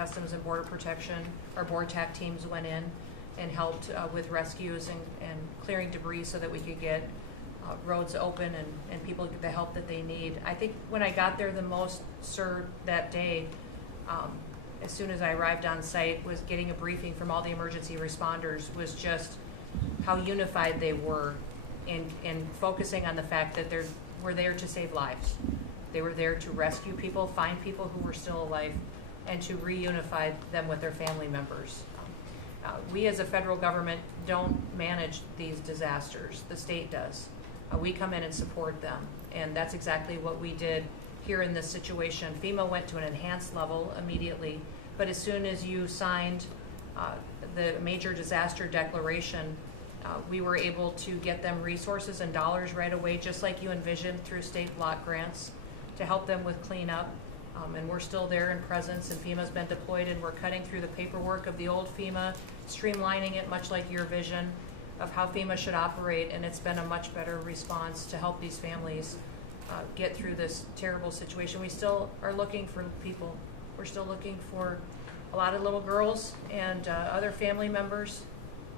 Customs and Border Protection, our BORTAC teams went in and helped with rescues and clearing debris so that we could get roads open and people get the help that they need. I think when I got there the most, sir, that day, as soon as I arrived on site, was getting a briefing from all the emergency responders, was just how unified they were in focusing on the fact that we're there to save lives. They were there to rescue people, find people who were still alive, and to reunify them with their family members. We as a federal government don't manage these disasters. The state does. We come in and support them, and that's exactly what we did here in this situation. FEMA went to an enhanced level immediately, but as soon as you signed the major disaster declaration, we were able to get them resources and dollars right away, just like you envisioned through state block grants, to help them with cleanup. And we're still there in presence, and FEMA's been deployed, and we're cutting through the paperwork of the old FEMA, streamlining it much like your vision of how FEMA should operate, and it's been a much better response to help these families get through this terrible situation. We still are looking for people. We're still looking for a lot of little girls and other family members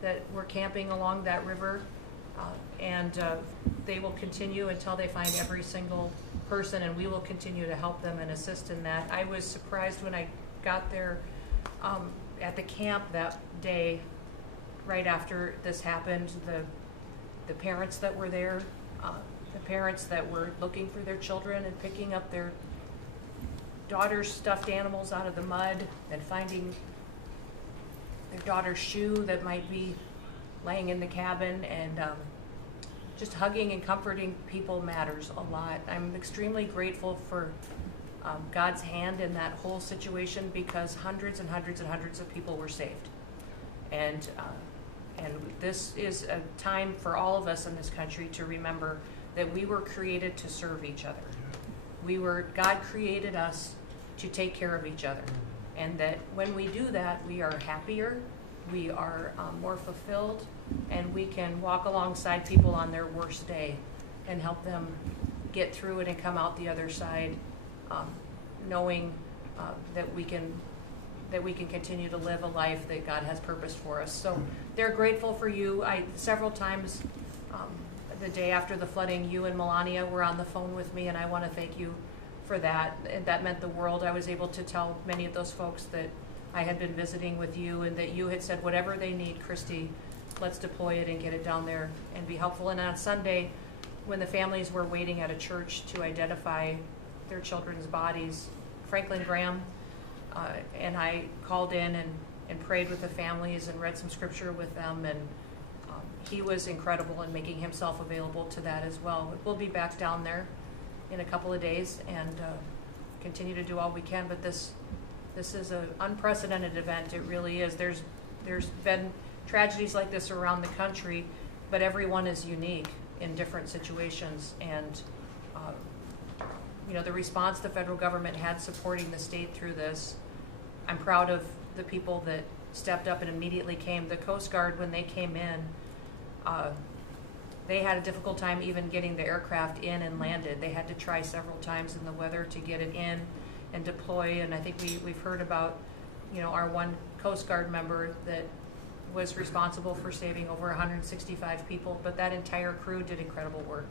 that were camping along that river, and they will continue until they find every single person, and we will continue to help them and assist in that. I was surprised when I got there at the camp that day, right after this happened, the parents that were there, the parents that were looking for their children and picking up their daughter's stuffed animals out of the mud and finding their daughter's shoe that might be laying in the cabin, and just hugging and comforting people matters a lot. I'm extremely grateful for God's hand in that whole situation, because hundreds and hundreds and hundreds of people were saved. And this is a time for all of us in this country to remember that we were created to serve each other. God created us to take care of each other. And that when we do that, we are happier, we are more fulfilled, and we can walk alongside people on their worst day and help them get through it and come out the other side, knowing that we can continue to live a life that God has purposed for us. So they're grateful for you. Several times the day after the flooding, you and Melania were on the phone with me, and I want to thank you for that. That meant the world. I was able to tell many of those folks that I had been visiting with you, and that you had said, whatever they need, Christy, let's deploy it and get it down there and be helpful. And on Sunday, when the families were waiting at a church to identify their children's bodies, Franklin Graham and I called in and prayed with the families and read some scripture with them, and he was incredible in making himself available to that as well. We'll be back down there in a couple of days and continue to do all we can, but this is an unprecedented event. It really is. There's been tragedies like this around the country, but everyone is unique in different situations, and the response the federal government had supporting the state through this, I'm proud of the people that stepped up and immediately came. The Coast Guard, when they came in, they had a difficult time even getting the aircraft in and landed. They had to try several times in the weather to get it in and deploy, and I think we've heard about our one Coast Guard member that was responsible for saving over 165 people, but that entire crew did incredible work.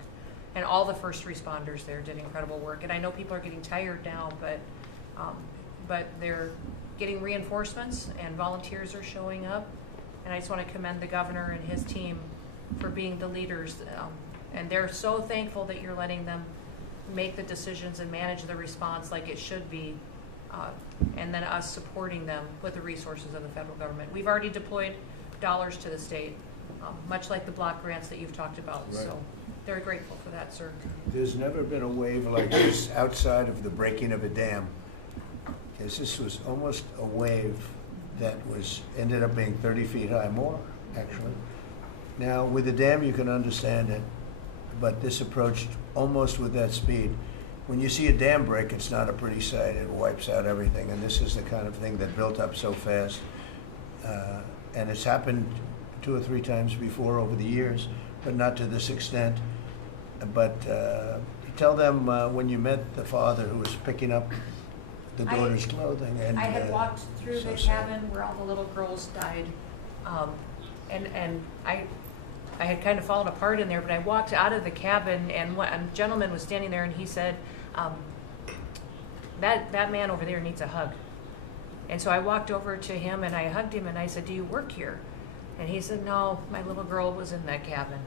And all the first responders there did incredible work. And I know people are getting tired now, but they're getting reinforcements, and volunteers are showing up. And I just want to commend the governor and his team for being the leaders. And they're so thankful that you're letting them make the decisions and manage the response like it should be, and then us supporting them with the resources of the federal government. We've already deployed dollars to the state, much like the block grants that you've talked about. Right. So they're grateful for that, sir. There's never been a wave like this outside of the breaking of a dam, because this was almost a wave that ended up being 30 feet high, more actually. Now with the dam you can understand it, but this approached almost with that speed. When you see a dam break, it's not a pretty sight. It wipes out everything, and this is the kind of thing that built up so fast. And it's happened 2 or 3 times before over the years, but not to this extent. But tell them when you met the father who was picking up the I- daughter's clothing, and I had walked through so the sad. cabin where all the little girls died, and I had kind of fallen apart in there, but I walked out of the cabin, and a gentleman was standing there, and he said, that man over there needs a hug. And so I walked over to him, and I hugged him, and I said, do you work here? And he said, no, my little girl was in that cabin.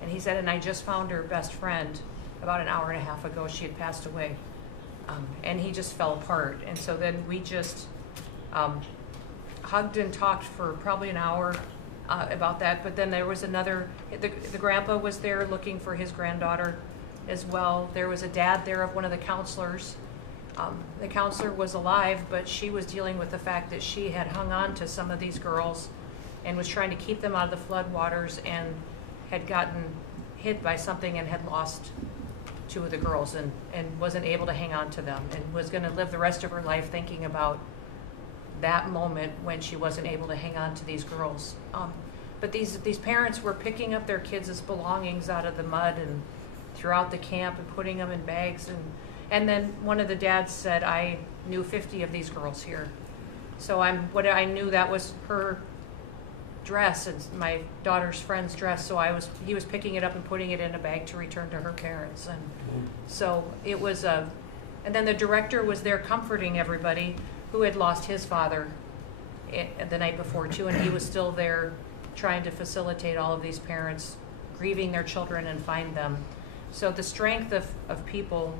And he said, and I just found her best friend about an hour and a half ago. She had passed away. And he just fell apart. And so then we just hugged and talked for probably an hour about that. But then there was the grandpa was there looking for his granddaughter as well. There was a dad there of one of the counselors. The counselor was alive, but she was dealing with the fact that she had hung on to some of these girls and was trying to keep them out of the floodwaters, and had gotten hit by something and had lost two of the girls, and wasn't able to hang on to them, and was going to live the rest of her life thinking about that moment when she wasn't able to hang on to these girls. But these parents were picking up their kids' belongings out of the mud and throughout the camp and putting them in bags, and then one of the dads said, I knew 50 of these girls here. So I knew that was her dress and my daughter's friend's dress, so he was picking it up and putting it in a bag to return to her parents. And so it was and then the director was there comforting everybody who had lost his father the night before too, and he was still there trying to facilitate all of these parents grieving their children and find them. So the strength of people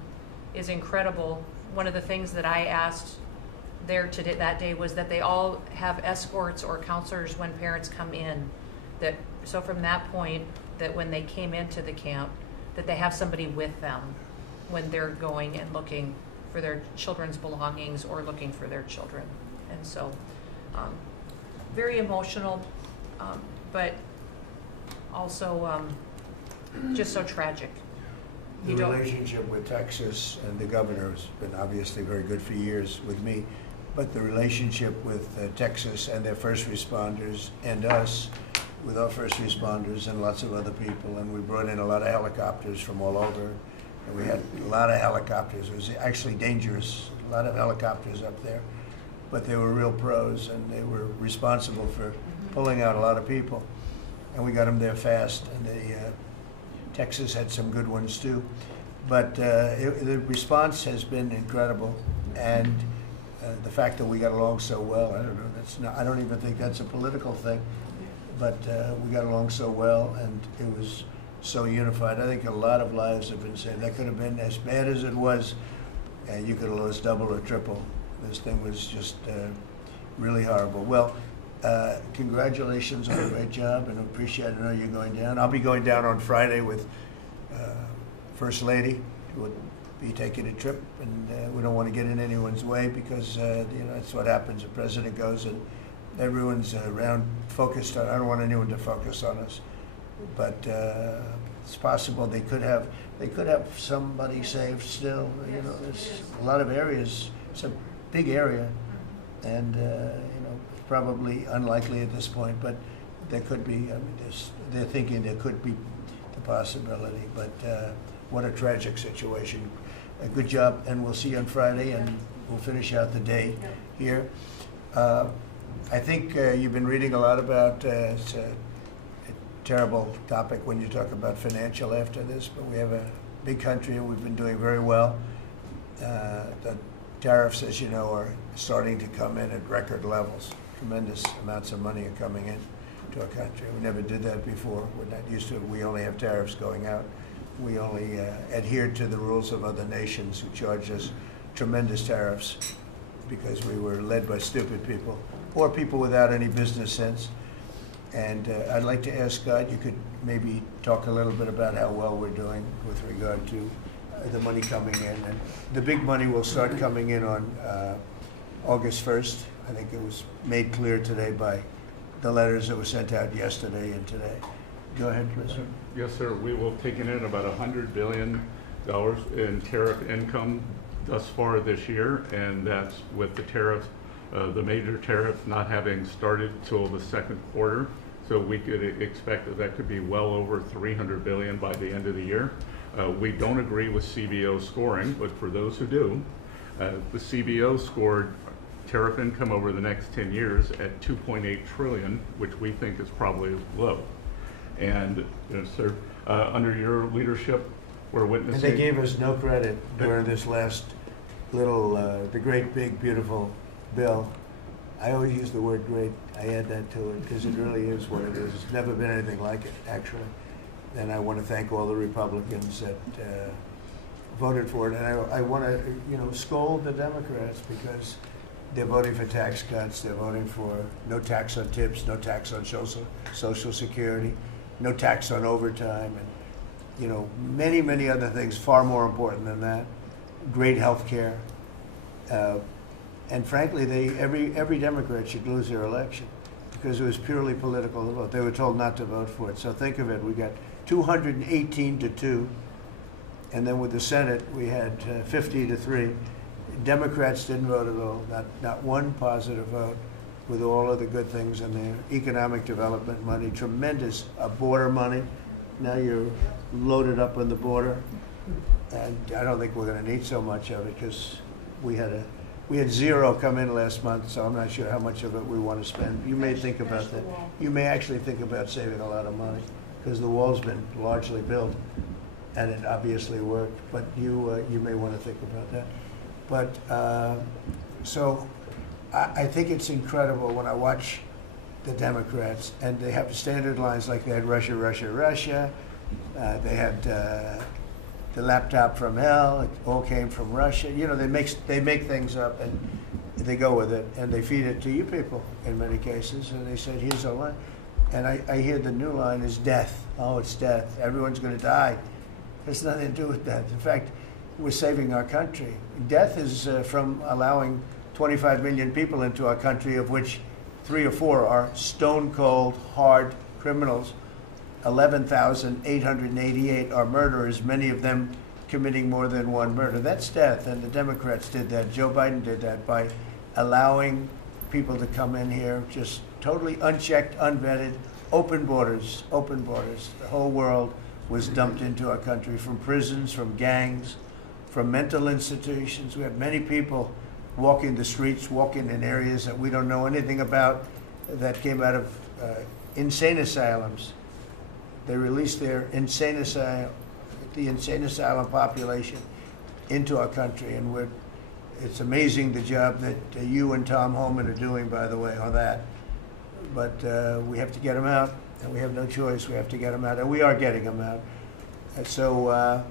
is incredible. One of the things that I asked there that day was that they all have escorts or counselors when parents come in. So from that point, that when they came into the camp, that they have somebody with them when they're going and looking for their children's belongings or looking for their children. And so, very emotional, but also just so tragic. The relationship with Texas and the governor has been obviously very good for years with me, but the relationship with Texas and their first responders and us with our first responders and lots of other people, and we brought in a lot of helicopters from all over, and we had a lot of helicopters. It was actually dangerous, a lot of helicopters up there, but they were real pros, and they were responsible for pulling out a lot of people, and we got them there fast, and Texas had some good ones too, but the response has been incredible, and the fact that we got along so well, I don't even think that's a political thing, but we got along so well, and it was so unified. I think a lot of lives have been saved. That could have been as bad as it was, and you could have lost double or triple. This thing was just really horrible. Well, congratulations on a great job, and appreciate it. I know you're going down. I'll be going down on Friday with First Lady, who would be taking a trip, and we don't want to get in anyone's way because that's what happens. The president goes and everyone's around focused on. I don't want anyone to focus on us, but it's possible they could have somebody saved still. There's a lot of areas. It's a big area, and probably unlikely at this point, but there could be. I mean, they're thinking there could be the possibility, but what a tragic situation. A good job, and we'll see you on Friday, and we'll finish out the day here. I think you've been reading a lot about it's a terrible topic when you talk about financial after this, but we have a big country and we've been doing very well. The tariffs, as you know, are starting to come in at record levels. Tremendous amounts of money are coming in to our country. We never did that before. We're not used to it. We only have tariffs going out. We only adhere to the rules of other nations who charge us tremendous tariffs because we were led by stupid people or people without any business sense. And I'd like to ask Scott, you could maybe talk a little bit about how well we're doing with regard to the money coming in. And the big money will start coming in on August 1st. I think it was made clear today by the letters that were sent out yesterday and today. Go ahead, please. Yes, sir. We will take in about $100 billion in tariff income thus far this year, and that's with the tariff, the major tariff not having started till the second quarter. So we could expect that could be well over $300 billion by the end of the year. We don't agree with CBO scoring, but for those who do, The CBO scored tariff income over the next 10 years at 2.8 trillion, which we think is probably low. And, you know, sir, under your leadership, we're witnessing. And they gave us no credit during this last little, the great, big, beautiful bill. I always use the word great. I add that to it because it really is what it is. It's never been anything like it, actually. And I want to thank all the Republicans that voted for it. And I want to, you know, scold the Democrats because they're voting for tax cuts. They're voting for no tax on tips, no tax on Social Security, no tax on overtime, and, you know, many, many other things far more important than that. Great health care. And frankly, every Democrat should lose their election because it was purely political to vote. They were told not to vote for it. So think of it, we got 218 to 2, and then with the Senate, we had 50 to 3. Democrats didn't vote at all, not one positive vote, with all of the good things in there. Economic development money, tremendous border money. Now you're loaded up on the border, and I don't think we're going to need so much of it because we had zero come in last month, so I'm not sure how much of it we want to spend. You may think about that. You may actually think about saving a lot of money because the wall's been largely built, and it obviously worked. But you may want to think about that. But so I think it's incredible when I watch the Democrats, and they have standard lines like they had Russia, Russia, Russia. They had the laptop from hell. It all came from Russia. You know, they make things up and they go with it, and they feed it to you people in many cases. And they said, "Here's a line," and I hear the new line is death. Oh, it's death. Everyone's going to die. It has nothing to do with that. In fact, we're saving our country. Death is from allowing 25 million people into our country, of which 3 or 4 are stone cold, hard criminals. 11,888 are murderers, many of them committing more than one murder. That's death, and the Democrats did that. Joe Biden did that by allowing people to come in here just totally unchecked, unvetted, open borders, open borders. The whole world was dumped into our country from prisons, from gangs, from mental institutions. We have many people walking the streets, walking in areas that we don't know anything about, that came out of insane asylums. They released their the insane asylum population into our country, and it's amazing the job that you and Tom Homan are doing, by the way, on that. But we have to get them out, and we have no choice. We have to get them out, and we are getting them out. And so,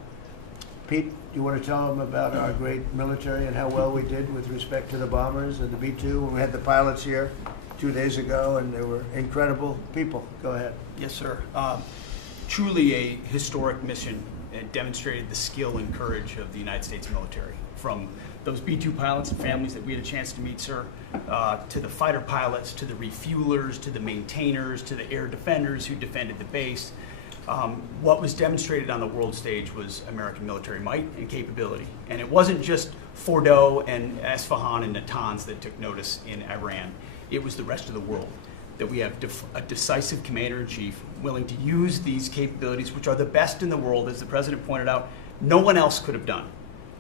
Pete, do you want to tell them about our great military and how well we did with respect to the bombers and the B-2? We had the pilots here 2 days ago, and they were incredible people. Go ahead. Yes, sir. Truly a historic mission. It demonstrated the skill and courage of the United States military. From those B-2 pilots and families that we had a chance to meet, sir, to the fighter pilots, to the refuelers, to the maintainers, to the air defenders who defended the base. What was demonstrated on the world stage was American military might and capability. And it wasn't just Fordo and Esfahan and Natanz that took notice in Iran. It was the rest of the world, that we have a decisive commander-in-chief willing to use these capabilities, which are the best in the world. As the president pointed out, no one else could have done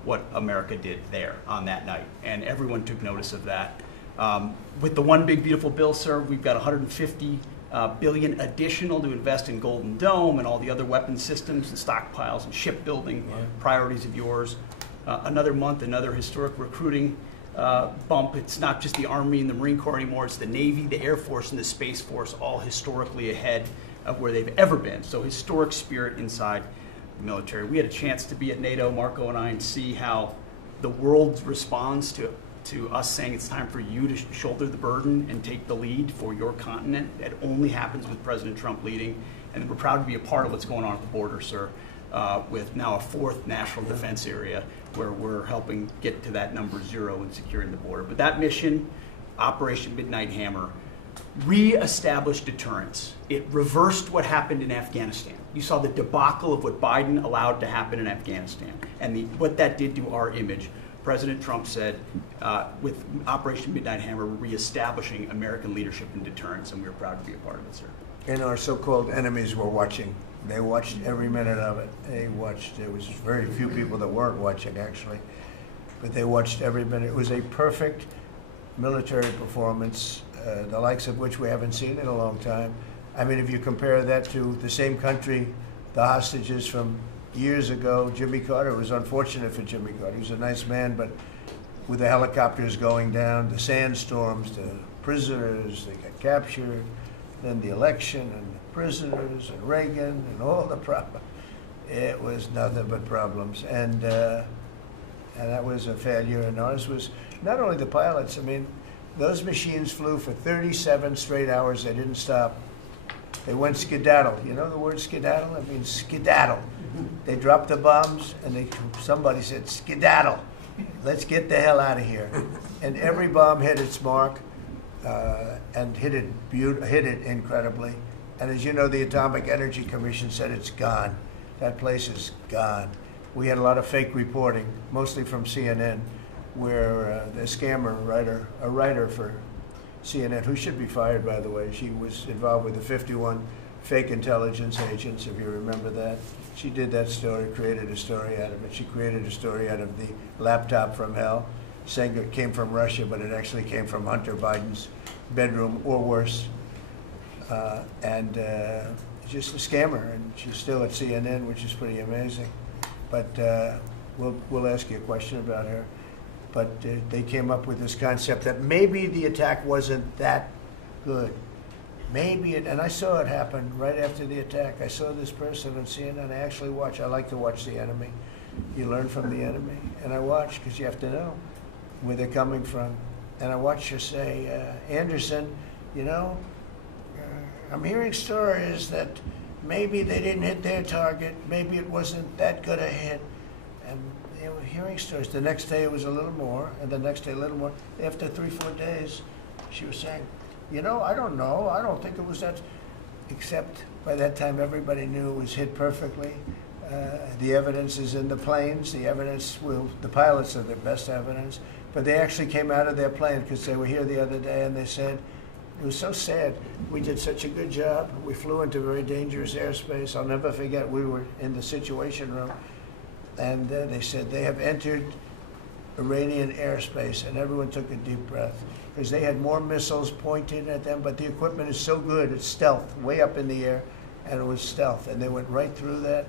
what America did there on that night, and everyone took notice of that. With the One Big Beautiful Bill, sir, we've got $150 billion additional to invest in Golden Dome and all the other weapons systems and stockpiles and shipbuilding priorities of yours. Another month, another historic recruiting bump. It's not just the Army and the Marine Corps anymore, it's the Navy, the Air Force, and the Space Force, all historically ahead of where they've ever been. So historic spirit inside the military. We had a chance to be at NATO, Marco and I, and see how the world responds to us saying it's time for you to shoulder the burden and take the lead for your continent. It only happens with President Trump leading, and we're proud to be a part of what's going on at the border, sir, with now a 4th national defense area where we're helping get to that number 0 and securing the border. But that mission, Operation Midnight Hammer, re-established deterrence. It reversed what happened in Afghanistan. You saw the debacle of what Biden allowed to happen in Afghanistan and what that did to our image. President Trump said, with Operation Midnight Hammer, we're reestablishing American leadership and deterrence, and we're proud to be a part of it, sir. And our so-called enemies were watching. They watched every minute of it. They watched. There was very few people that weren't watching, actually. but they watched every minute. It was a perfect military performance, the likes of which we haven't seen in a long time. I mean, if you compare that to the same country, the hostages from years ago, Jimmy Carter, it was unfortunate for Jimmy Carter. He was a nice man, but with the helicopters going down, the sandstorms, the prisoners, they got captured, then the election and the prisoners and Reagan and all the problems. It was nothing but problems. And that was a failure. And ours was not only the pilots, I mean, those machines flew for 37 straight hours. They didn't stop. They went skedaddle. You know the word skedaddle? It means skedaddle. They dropped the bombs, and somebody said, skedaddle. Let's get the hell out of here. And every bomb hit its mark and hit it incredibly. And as you know, the Atomic Energy Commission said it's gone. That place is gone. We had a lot of fake reporting, mostly from CNN, where the scammer writer, a writer for CNN, who should be fired, by the way, she was involved with the 51 fake intelligence agents, if you remember that. She did that story, created a story out of it. She created a story out of the laptop from hell, saying it came from Russia, but it actually came from Hunter Biden's bedroom, or worse. Just a scammer, and she's still at CNN, which is pretty amazing. But we'll ask you a question about her. But they came up with this concept that maybe the attack wasn't that good. Maybe it, and I saw it happen right after the attack. I saw this person on CNN. I like to watch the enemy. You learn from the enemy. And I watch, because you have to know where they're coming from. And I watched her say, Anderson, you know, I'm hearing stories that maybe they didn't hit their target. Maybe it wasn't that good a hit. And they were hearing stories. The next day it was a little more, and the next day a little more. After 3-4 days, she was saying, you know, I don't know. I don't think it was that. Except by that time, everybody knew it was hit perfectly. The evidence is in the planes. The pilots are the best evidence. But they actually came out of their plane, because they were here the other day, and they said, it was so sad. We did such a good job. We flew into very dangerous airspace. I'll never forget, we were in the Situation Room, and they said they have entered Iranian airspace, and everyone took a deep breath, because they had more missiles pointed at them, but the equipment is so good, it's stealth, way up in the air, and it was stealth, and they went right through that,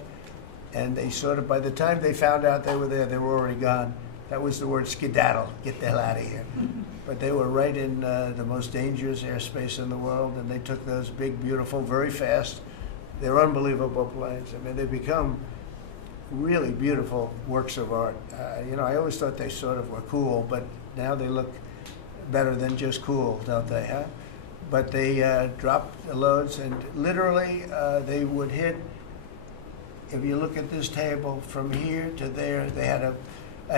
and they sort of, by the time they found out they were there, they were already gone. That was the word skedaddle, get the hell out of here. But they were right in the most dangerous airspace in the world, and they took those big, beautiful, very fast, they're unbelievable planes. I mean, they become really beautiful works of art. You know, I always thought they sort of were cool, but now they look better than just cool, don't they, huh? But they dropped the loads, and literally they would hit, if you look at this table, from here to there, they had a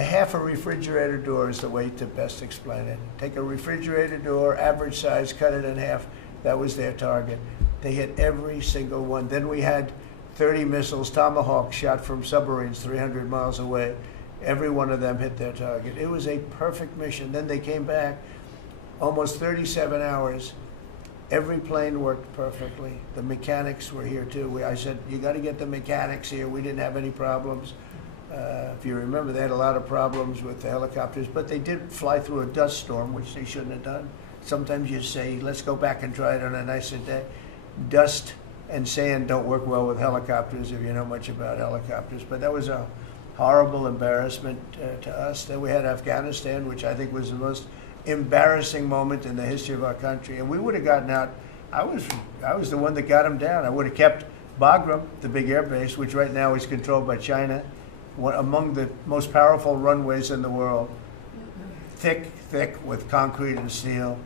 half a refrigerator door is the way to best explain it. Take a refrigerator door, average size, cut it in half. That was their target. They hit every single one. Then we had 30 missiles, Tomahawk, shot from submarines 300 miles away. Every one of them hit their target. It was a perfect mission. Then they came back, almost 37 hours. Every plane worked perfectly. The mechanics were here too. I said, you got to get the mechanics here. We didn't have any problems. If you remember, they had a lot of problems with the helicopters, but they did fly through a dust storm, which they shouldn't have done. Sometimes you say, let's go back and try it on a nicer day. Dust and sand don't work well with helicopters, if you know much about helicopters. But that was a horrible embarrassment to us. Then we had Afghanistan, which I think was the most embarrassing moment in the history of our country. And we would have gotten out. I was the one that got them down. I would have kept Bagram, the big air base, which right now is controlled by China, among the most powerful runways in the world, thick with concrete and steel.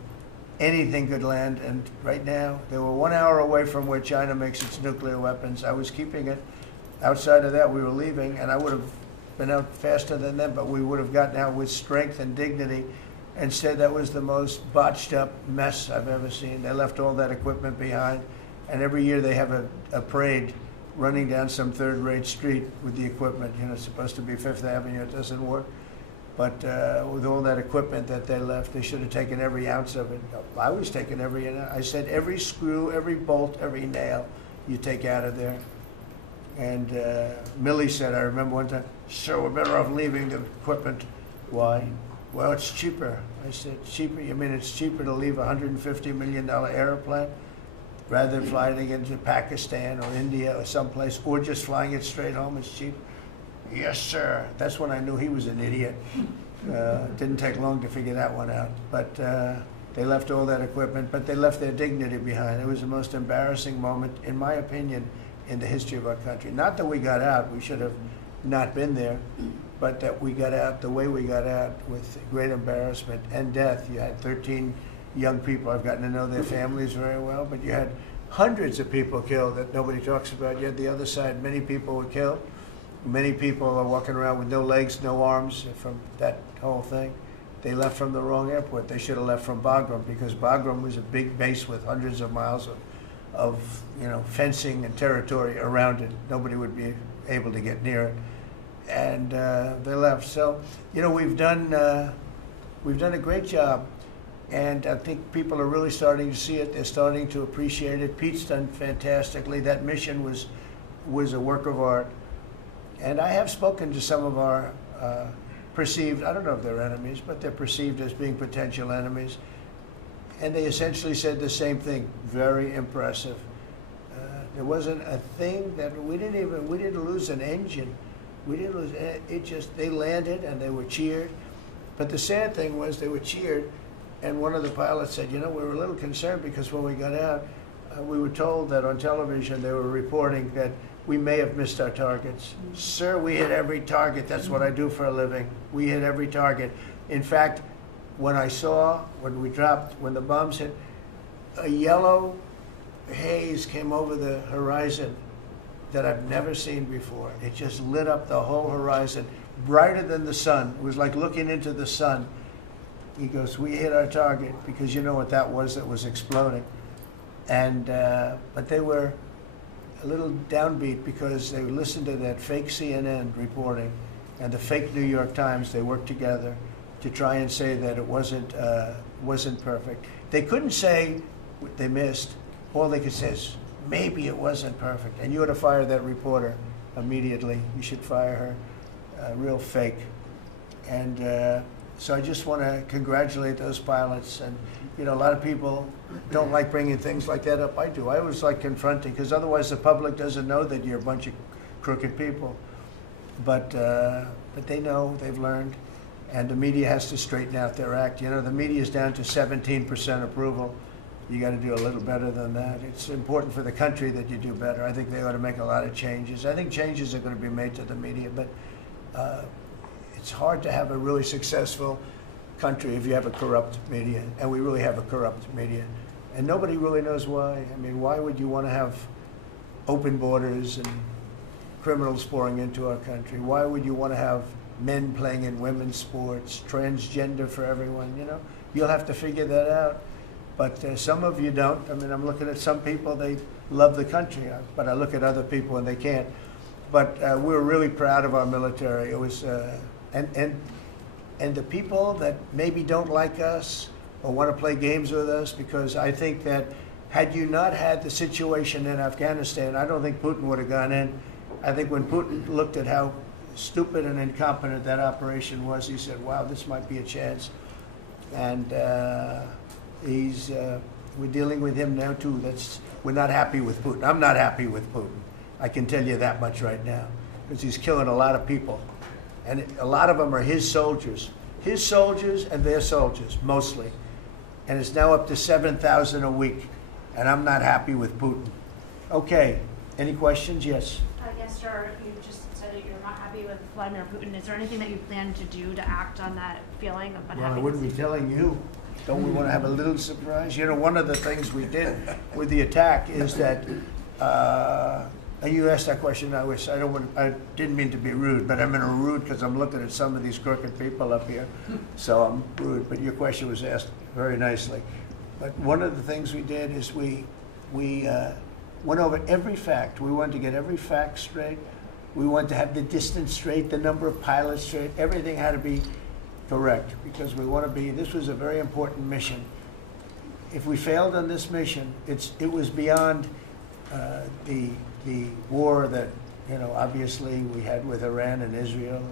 Anything could land, and right now, they were 1 hour away from where China makes its nuclear weapons. I was keeping it. Outside of that, we were leaving, and I would have been out faster than them, but we would have gotten out with strength and dignity. Instead, that was the most botched up mess I've ever seen. They left all that equipment behind, and every year they have a parade running down some third-rate street with the equipment. You know, it's supposed to be Fifth Avenue. It doesn't work. But with all that equipment that they left, they should have taken every ounce of it. I was taking every ounce. I said every screw, every bolt, every nail you take out of there. And Millie said, I remember one time, sir, we're better off leaving the equipment Why? Well, it's cheaper. I said, cheaper? You mean it's cheaper to leave a $150 million airplane rather than flying it into Pakistan or India or someplace, or just flying it straight home? It's cheap. Yes, sir. That's when I knew he was an idiot. Didn't take long to figure that one out. But they left all that equipment, but they left their dignity behind. It was the most embarrassing moment, in my opinion, in the history of our country. Not that we got out, we should have not been there, but that we got out the way we got out, with great embarrassment and death. You had 13 young people. I've gotten to know their families very well, but you had hundreds of people killed that nobody talks about. You had the other side, many people were killed. Many people are walking around with no legs, no arms from that whole thing. They left from the wrong airport. They should have left from Bagram, because Bagram was a big base with hundreds of miles of fencing and territory around it. Nobody would be able to get near it, and they left. So we've done a great job, and I think people are really starting to see it. They're starting to appreciate it. Pete's done fantastically. That mission was a work of art, and I have spoken to some of our perceived, I don't know if they're enemies, but they're perceived as being potential enemies. And they essentially said the same thing. Very impressive. There wasn't a thing that we didn't lose an engine. We didn't lose it. Just they landed and they were cheered. But the sad thing was they were cheered, and one of the pilots said, we were a little concerned because when we got out, we were told that on television they were reporting that we may have missed our targets. Sir, we hit every target. That's what I do for a living. We hit every target. In fact, when the bombs hit, a yellow haze came over the horizon that I've never seen before. It just lit up the whole horizon, brighter than the sun. It was like looking into the sun. He goes, we hit our target, because you know what that was exploding. And but they were a little downbeat because they listened to that fake CNN reporting and the fake New York Times. They worked together to try and say that it wasn't perfect. They couldn't say they missed. All they could say is, maybe it wasn't perfect. And you ought to fire that reporter immediately. You should fire her. Real fake. And so I just want to congratulate those pilots. And a lot of people don't like bringing things like that up. I do. I always like confronting, because otherwise the public doesn't know that you're a bunch of crooked people. But they know, they've learned, and the media has to straighten out their act. The media is down to 17% approval. You got to do a little better than that. It's important for the country that you do better. I think they ought to make a lot of changes. I think changes are going to be made to the media, but it's hard to have a really successful country if you have a corrupt media, and we really have a corrupt media, and nobody really knows why. I mean, why would you want to have open borders and criminals pouring into our country? Why would you want to have men playing in women's sports, transgender for everyone? You'll have to figure that out. But some of you don't. I mean, I'm looking at some people, they love the country, but I look at other people and they can't. But we're really proud of our military. It was, and the people that maybe don't like us or want to play games with us, because I think that had you not had the situation in Afghanistan, I don't think Putin would have gone in. I think when Putin looked at how stupid and incompetent that operation was, he said, wow, this might be a chance. And we're dealing with him now too. We're not happy with Putin. I'm not happy with Putin. I can tell you that much right now, because he's killing a lot of people. And a lot of them are his soldiers and their soldiers, mostly. And it's now up to 7,000 a week, and I'm not happy with Putin. Okay, any questions? Yes. Yes, sir. You just said that you're not happy with Vladimir Putin. Is there anything that you plan to do to act on that feeling of unhappiness? Well, I wouldn't be telling you. Don't we want to have a little surprise? One of the things we did with the attack is that, and you asked that question, I didn't mean to be rude, but I'm rude because I'm looking at some of these crooked people up here, so I'm rude, but your question was asked very nicely. But one of the things we did is we went over every fact. We wanted to get every fact straight. We wanted to have the distance straight, the number of pilots straight. Everything had to be correct, because this was a very important mission. If we failed on this mission, it was beyond the war that, obviously we had with Iran and Israel,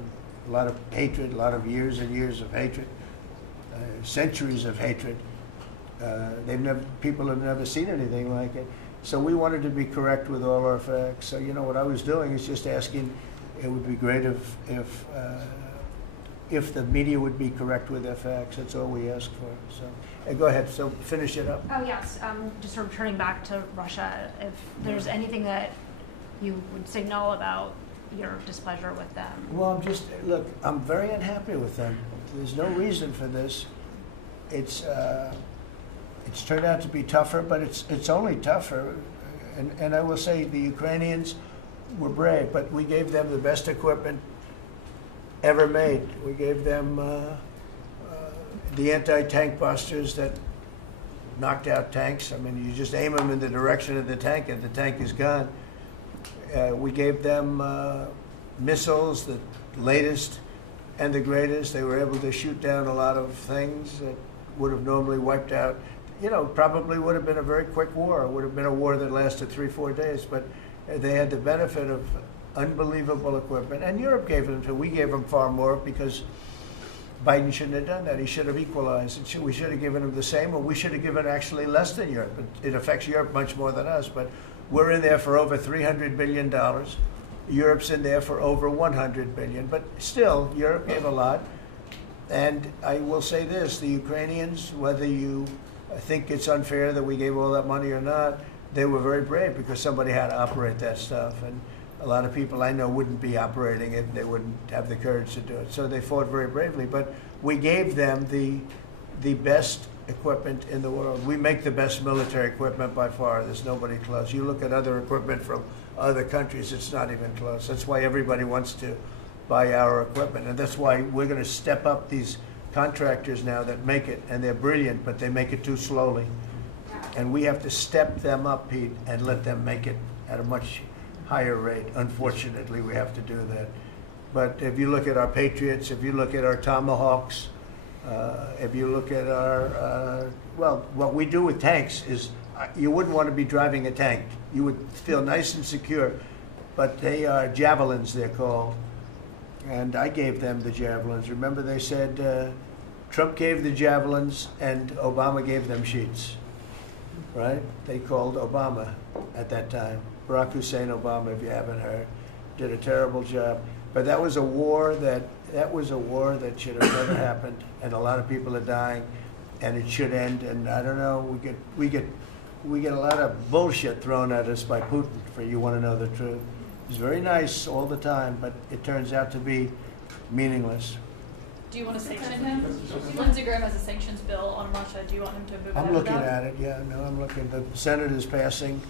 a lot of hatred, a lot of years and years of hatred, centuries of hatred. People have never seen anything like it. So we wanted to be correct with all our facts. So, you know, what I was doing is just asking, it would be great if the media would be correct with their facts. That's all we ask for. So, go ahead. So finish it up. Oh, yes, just sort of turning back to Russia, if there's anything that you would signal about your displeasure with them. Well, look, I'm very unhappy with them. There's no reason for this. It's turned out to be tougher, but it's only tougher. And I will say the Ukrainians were brave, but we gave them the best equipment ever made. We gave them the anti-tank busters that knocked out tanks. I mean, you just aim them in the direction of the tank and the tank is gone. We gave them missiles, the latest and the greatest. They were able to shoot down a lot of things that would have normally wiped out. You know, probably would have been a very quick war. It would have been a war that lasted 3-4 days, but they had the benefit of unbelievable equipment. And Europe gave them too. We gave them far more because Biden shouldn't have done that. He should have equalized. We should have given him the same, or we should have given actually less than Europe. It affects Europe much more than us, but we're in there for over $300 billion. Europe's in there for over $100 billion, but still, Europe gave a lot. And I will say this, the Ukrainians, whether you think it's unfair that we gave all that money or not, they were very brave because somebody had to operate that stuff. And a lot of people I know wouldn't be operating it. They wouldn't have the courage to do it. So they fought very bravely. But we gave them the best equipment in the world. We make the best military equipment by far. There's nobody close. You look at other equipment from other countries, it's not even close. That's why everybody wants to buy our equipment. And that's why we're going to step up these contractors now that make it, and they're brilliant, but they make it too slowly. And we have to step them up, Pete, and let them make it at a much higher rate. Unfortunately, we have to do that. But if you look at our Patriots, if you look at our Tomahawks, if you look at our, well, what we do with tanks is, you wouldn't want to be driving a tank. You would feel nice and secure, but they are javelins, they're called. And I gave them the javelins. Remember they said Trump gave the javelins and Obama gave them sheets, right? They called Obama at that time. Barack Hussein Obama, if you haven't heard, did a terrible job. But that was a war that should have never happened, and a lot of people are dying, and it should end. And I don't know, we get a lot of bullshit thrown at us by Putin, for you want to know the truth. He's very nice all the time, but it turns out to be meaningless. Do you want to sanction him? Lindsey Graham has a sanctions bill on Russia. Do you want him to move ahead I'm looking with that? at it, yeah, no, I'm looking. The Senate is passing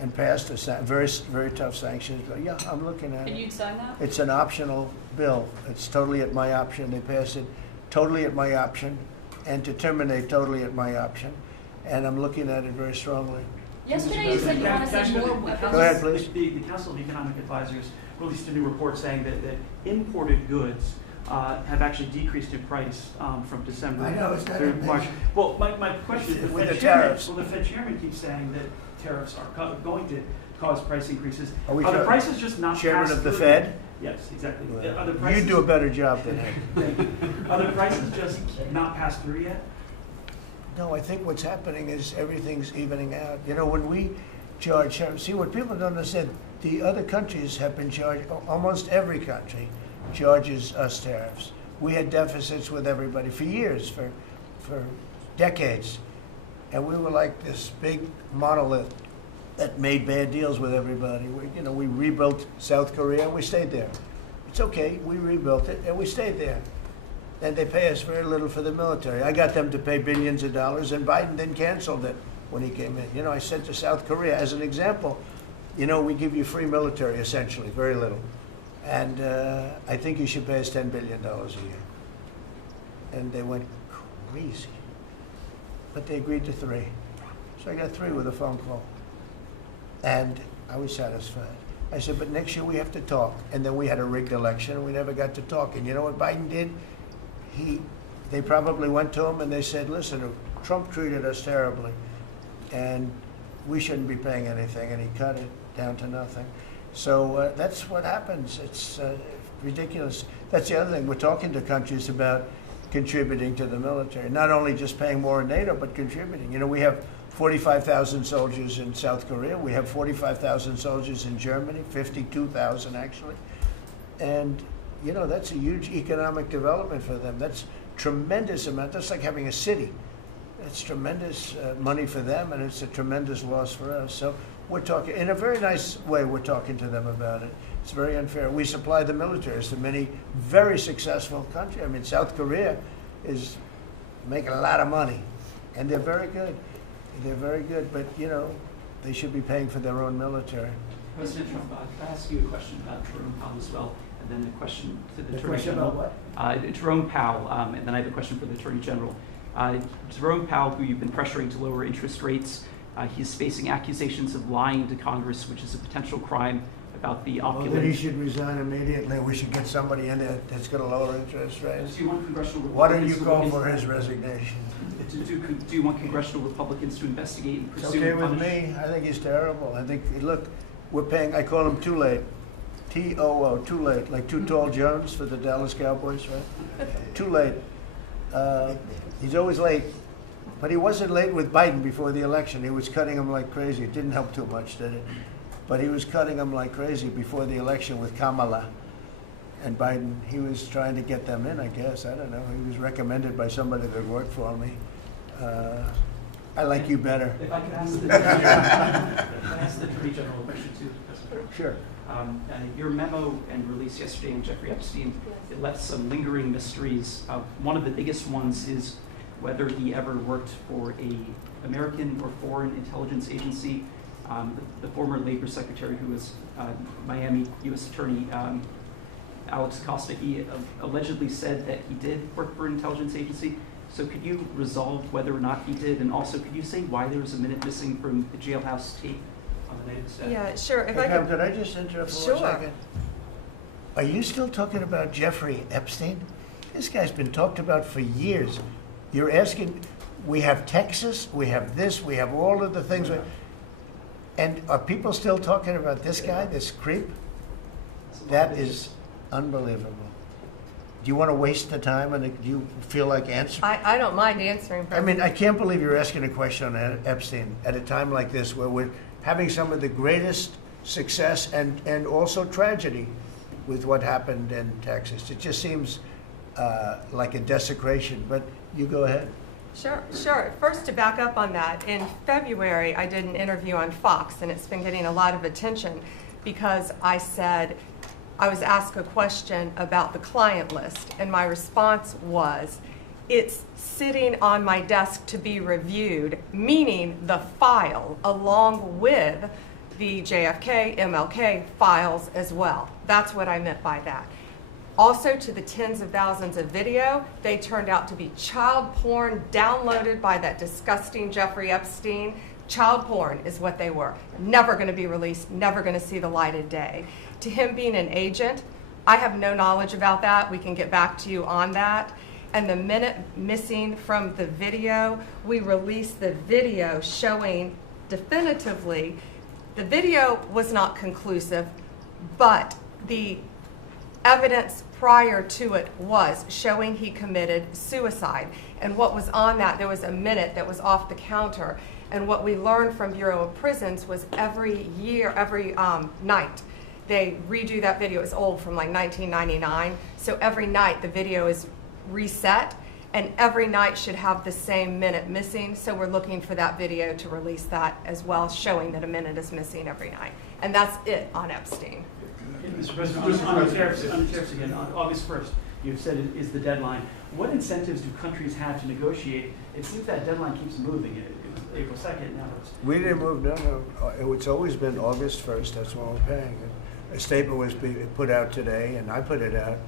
and passed a very, very tough sanctions bill. Yeah, I'm looking at And it. you'd sign that? It's an optional bill. It's totally at my option. They pass it totally at my option, and to terminate totally at my option. And I'm looking at it very strongly. Yesterday you said you want to send more weapons. Go ahead, please. The Council of Economic Advisors released a new report saying that imported goods have actually decreased in price from December I know, it's not through March. amazing. Well, my question is, With the tariffs. Well, the Fed chairman keeps saying that tariffs are going to cause price increases. Are we Are the sure? prices just not Chairman passed of the through? Fed? Yes, exactly. Are the You prices, do a better job than him. Are the prices just not passed through yet? No, I think what's happening is everything's evening out. You know, when we charge, see, what people don't understand, the other countries have been charged, almost every country charges us tariffs. We had deficits with everybody for years, for decades. And we were like this big monolith that made bad deals with everybody. We rebuilt South Korea and we stayed there. It's okay, we rebuilt it and we stayed there. And they pay us very little for the military. I got them to pay billions of dollars, and Biden then canceled it when he came in. I said to South Korea, as an example, we give you free military, essentially, very little. And I think you should pay us $10 billion a year. And they went crazy. But they agreed to 3. So I got 3 with a phone call. And I was satisfied. I said, but next year we have to talk. And then we had a rigged election, and we never got to talk. And you know what Biden did? They probably went to him and they said, listen, Trump treated us terribly and we shouldn't be paying anything, and he cut it down to nothing. So that's what happens. It's ridiculous. That's the other thing. We're talking to countries about contributing to the military, not only just paying more in NATO, but contributing. You know, we have 45,000 soldiers in South Korea. We have 45,000 soldiers in Germany, 52,000 actually. And, you know, that's a huge economic development for them. That's tremendous amount. That's like having a city. It's tremendous money for them, and it's a tremendous loss for us. So we're talking, in a very nice way, we're talking to them about it. It's very unfair. We supply the militaries to many very successful countries. I mean, South Korea is making a lot of money, and they're very good. They're very good, but, you know, they should be paying for their own military. President Trump, could I ask you a question about Jerome Powell as well, and then a question to the Attorney question General? about what? Jerome Powell, and then I have a question for the Attorney General. Jerome Powell, who you've been pressuring to lower interest rates, he's facing accusations of lying to Congress, which is a potential crime about the Well, opulent. then he should resign immediately. We should get somebody in there that's going to lower interest rates. Do you want congressional Why don't Republicans you to call look for into- his resignation? Do you want congressional Republicans to investigate and It's pursue okay and with punish? me. I think he's terrible. I think, look, we're paying, I call him Too Late. T-O-O, Too Late, like Too Tall Jones for the Dallas Cowboys, right? Too late. He's always late. But he wasn't late with Biden before the election. He was cutting him like crazy. It didn't help too much, did it? But he was cutting him like crazy before the election with Kamala and Biden. He was trying to get them in, I guess. I don't know. He was recommended by somebody that worked for me. I like you better. If I could ask the Attorney General a question too, President. Sure. Your memo and release yesterday on Jeffrey Epstein, it left some lingering mysteries. One of the biggest ones is whether he ever worked for a American or foreign intelligence agency. The former Labor Secretary, who was Miami U.S. Attorney Alex Costa, he allegedly said that he did work for an intelligence agency. So could you resolve whether or not he did? And also, could you say why there was a minute missing from the jailhouse tape on the night of the stabbing? Yeah, sure. If Hey, I Pam, could, could I just interrupt for Sure. 1 second? Are you still talking about Jeffrey Epstein? This guy's been talked about for years. You're asking, we have Texas, we have this, we have all of the things. And are people still talking about this guy, this creep? That is unbelievable. Do you want to waste the time, and do you feel like answering? I don't mind answering. I mean, I can't believe you're asking a question on Epstein at a time like this where we're having some of the greatest success and also tragedy with what happened in Texas. It just seems like a desecration, but you go ahead. Sure. First, to back up on that, in February, I did an interview on Fox, and it's been getting a lot of attention because I said, I was asked a question about the client list, and my response was, it's sitting on my desk to be reviewed, meaning the file along with the JFK, MLK files as well. That's what I meant by that. Also, to the tens of thousands of video, they turned out to be child porn downloaded by that disgusting Jeffrey Epstein. Child porn is what they were. Never going to be released, never going to see the light of day. To him being an agent, I have no knowledge about that. We can get back to you on that. And the minute missing from the video, we released the video showing definitively the video was not conclusive, but the evidence prior to it was showing he committed suicide. And what was on that, there was a minute that was off the counter. And what we learned from Bureau of Prisons was every night, they redo that video. It's old, from like 1999. So every night the video is reset, and every night should have the same minute missing. So we're looking for that video to release that as well, showing that a minute is missing every night. And that's it on Epstein. Mr. President, on the tariffs again, on August 1st, you've said it is the deadline. What incentives do countries have to negotiate? It seems that deadline keeps moving. It was April 2nd, now it's... We didn't move, no. It's always been August 1st, that's when we're paying. A statement was put out today, and I put it out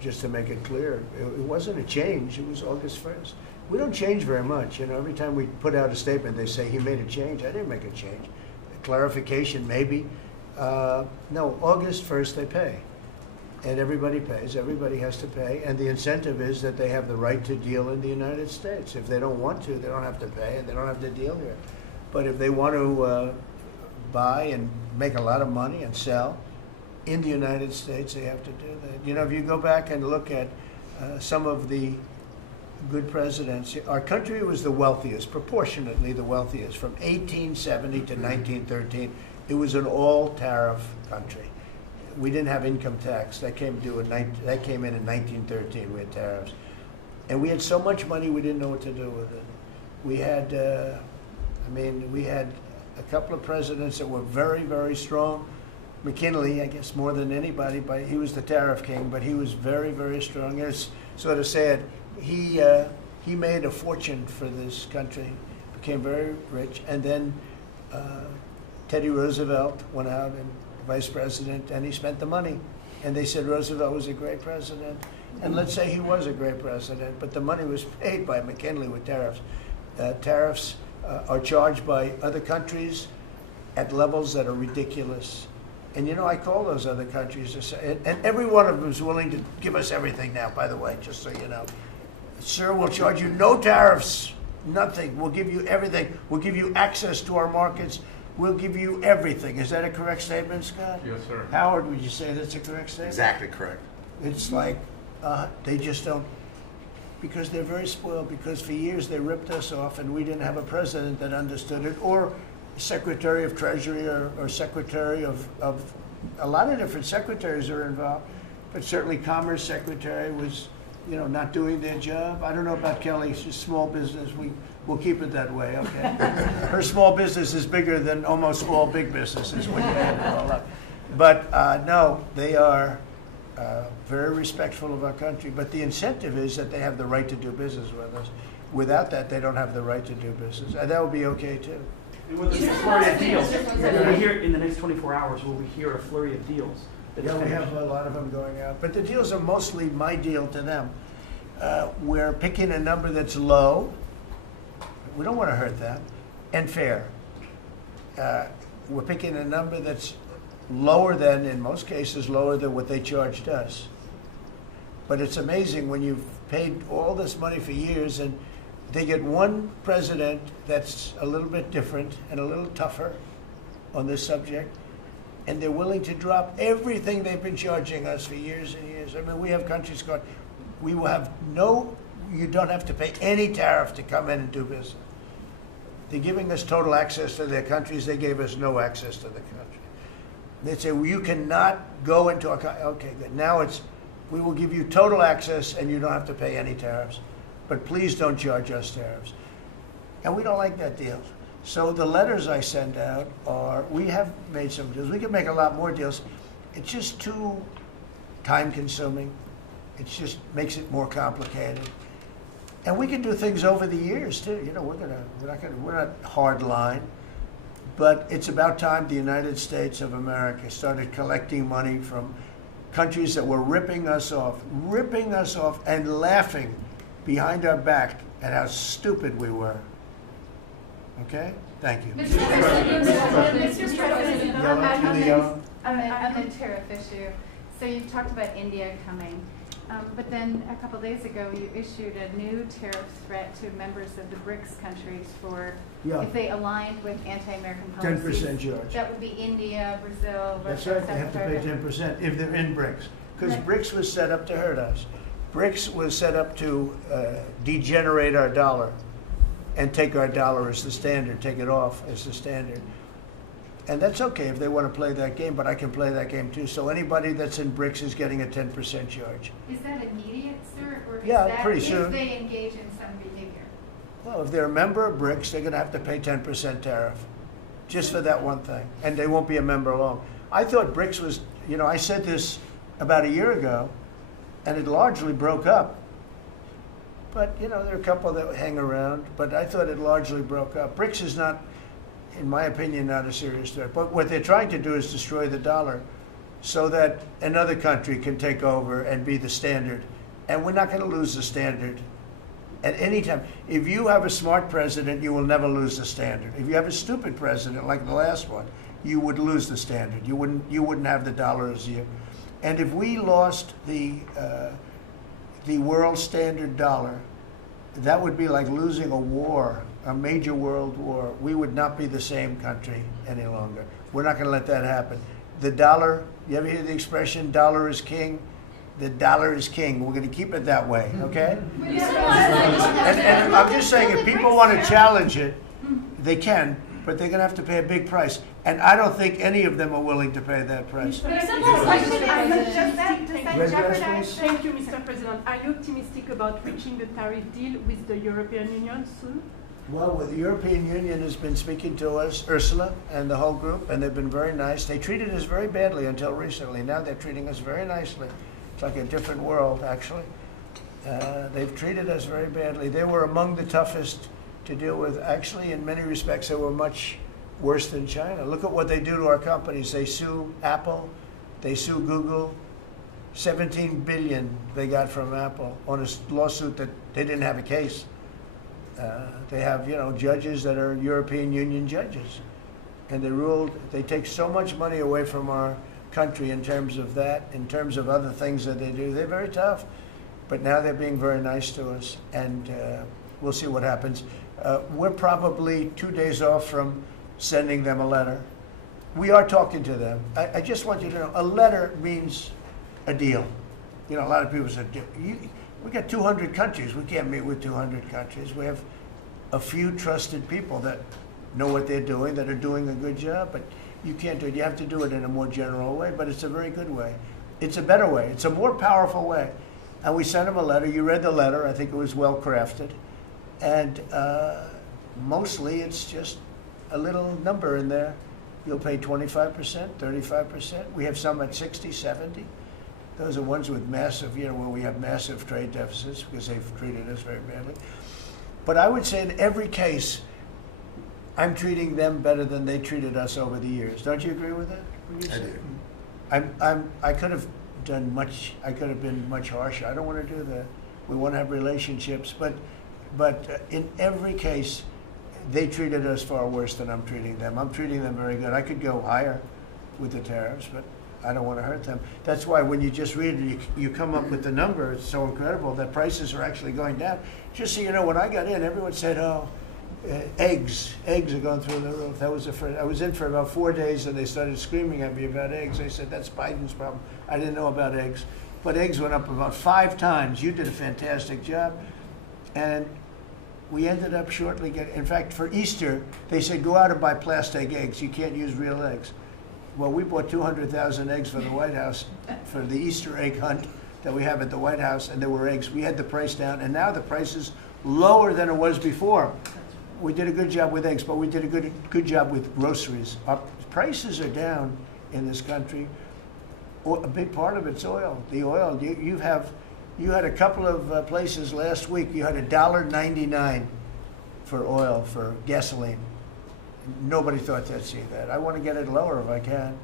just to make it clear. It wasn't a change, it was August 1st. We don't change very much, you know. Every time we put out a statement, they say, he made a change. I didn't make a change. A clarification, maybe. No, August 1st they pay. And everybody pays, everybody has to pay, and the incentive is that they have the right to deal in the United States. If they don't want to, they don't have to pay, and they don't have to deal here. But if they want to buy and make a lot of money and sell, in the United States, they have to do that. You know, if you go back and look at some of the good presidents, our country was the wealthiest, proportionately the wealthiest, from 1870 to 1913. It was an all-tariff country. We didn't have income tax. That came in in 1913. We had tariffs. And we had so much money we didn't know what to do with it. We had, we had a couple of presidents that were very, very strong. McKinley, I guess, more than anybody, but he was the tariff king, but he was very, very strong. It's sort of sad. He made a fortune for this country, became very rich, and then Teddy Roosevelt went out and vice president, and he spent the money. And they said Roosevelt was a great president. And let's say he was a great president, but the money was paid by McKinley with tariffs. Tariffs are charged by other countries at levels that are ridiculous. And you know, I call those other countries, to say, and every one of them is willing to give us everything now, by the way, just so you know. Sir, we'll charge you no tariffs, nothing. We'll give you everything. We'll give you access to our markets. We'll give you everything. Is that a correct statement, Scott? Yes, sir. Howard, would you say that's a correct statement? Exactly correct. It's like they just don't, because they're very spoiled, because for years they ripped us off and we didn't have a president that understood it, or Secretary of Treasury or Secretary of a lot of different secretaries are involved, but certainly Commerce Secretary was, you know, not doing their job. I don't know about Kelly, she's small business. We'll keep it that way, okay? Her small business is bigger than almost all big businesses when you add it all up. But no, they are very respectful of our country. But the incentive is that they have the right to do business with us. Without that, they don't have the right to do business. And that would be okay too. And with a flurry of deals, will we hear in the next 24 hours, will we hear a flurry of deals? that is Yeah, we finished? have a lot of them going out. But the deals are mostly my deal to them. We're picking a number that's low. We don't want to hurt them. And fair. We're picking a number that's lower than, in most cases, lower than what they charged us. But it's amazing when you've paid all this money for years and they get one president that's a little bit different and a little tougher on this subject, and they're willing to drop everything they've been charging us for years and years. I mean, we have countries going, we will have you don't have to pay any tariff to come in and do business. They're giving us total access to their countries. They gave us no access to the country. They say, well, you cannot go into our country. Okay, good. Now we will give you total access and you don't have to pay any tariffs. But please don't charge us tariffs. And we don't like that deal. So the letters I send out we have made some deals. We can make a lot more deals. It's just too time consuming. It just makes it more complicated. And we can do things over the years too. You know, we're not hard line. But it's about time the United States of America started collecting money from countries that were ripping us off and laughing behind our back at how stupid we were. Okay? Thank you. Mr. President, Yellow. On the tariff issue, so you talked about India coming, but then a couple days ago you issued a new tariff threat to members of the BRICS countries for Yeah. if they aligned with anti-American policies. 10% charge. That would be India, Brazil, That's Russia, right, they have South to pay Africa. 10% if they're in BRICS. Because Right. BRICS was set up to hurt us. BRICS was set up to degenerate our dollar and take our dollar as the standard, take it off as the standard. And that's okay if they want to play that game, but I can play that game too. So anybody that's in BRICS is getting a 10% charge. Is that immediate, sir, or is Yeah, that pretty if soon. they engage in some behavior? Well, if they're a member of BRICS, they're going to have to pay 10% tariff just for that one thing. And they won't be a member long. I thought BRICS was, you know, I said this about a year ago, and it largely broke up. But, you know, there are a couple that hang around, but I thought it largely broke up. BRICS is not, in my opinion, not a serious threat. But what they're trying to do is destroy the dollar so that another country can take over and be the standard. And we're not going to lose the standard at any time. If you have a smart president, you will never lose the standard. If you have a stupid president, like the last one, you would lose the standard. You wouldn't have the dollar as you. And if we lost the world standard dollar, that would be like losing a war, a major world war. We would not be the same country any longer. We're not going to let that happen. the dollar, you ever hear the expression, dollar is king? The dollar is king. We're going to keep it that way, okay? And I'm just saying, if people want to challenge it, they can, but they're going to have to pay a big price. And I don't think any of them are willing to pay that price. But except for question, Red dress, jeopardize? Thank you, Mr. President. Are you optimistic about reaching the tariff deal with the European Union soon? Well, the European Union has been speaking to us, Ursula and the whole group, and they've been very nice. They treated us very badly until recently. Now they're treating us very nicely. It's like a different world, actually. They've treated us very badly. They were among the toughest to deal with. Actually, in many respects, they were much worse than China. Look at what they do to our companies. They sue Apple. They sue Google. 17 billion they got from Apple on a lawsuit that they didn't have a case. They have, judges that are European Union judges. And they take so much money away from our country in terms of that, in terms of other things that they do. They're very tough. But now they're being very nice to us, and we'll see what happens. We're probably 2 days off from sending them a letter. We are talking to them. I just want you to know, a letter means a deal. A lot of people say, we got 200 countries. We can't meet with 200 countries. We have a few trusted people that know what they're doing, that are doing a good job, but you can't do it. You have to do it in a more general way, but it's a very good way. It's a better way. It's a more powerful way. And we sent them a letter. You read the letter. I think it was well crafted. And mostly it's just a little number in there. You'll pay 25%, 35%. We have some at 60, 70. Those are ones with massive, where we have massive trade deficits because they've treated us very badly. But I would say in every case, I'm treating them better than they treated us over the years. Don't you agree with that? I do. I could have done much. I could have been much harsher. I don't want to do that. We want to have relationships, but in every case, they treated us far worse than I'm treating them. I'm treating them very good. I could go higher with the tariffs, but I don't want to hurt them. That's why when you just read it, you come up with the number. It's so incredible that prices are actually going down. Just so you know, when I got in, everyone said, "Oh, eggs are going through the roof." That was I was in for about 4 days, and they started screaming at me about eggs. I said, "That's Biden's problem." I didn't know about eggs, but eggs went up about 5 times. You did a fantastic job, and we ended up shortly getting. In fact, for Easter, they said go out and buy plastic eggs. You can't use real eggs. Well, we bought 200,000 eggs for the White House for the Easter egg hunt that we have at the White House, and there were eggs. We had the price down, and now the price is lower than it was before. We did a good job with eggs, but we did a good job with groceries. Our prices are down in this country. A big part of it's oil. The oil, you had a couple of places last week. You had $1.99 for oil, for gasoline. Nobody thought they'd see that. I want to get it lower if I can,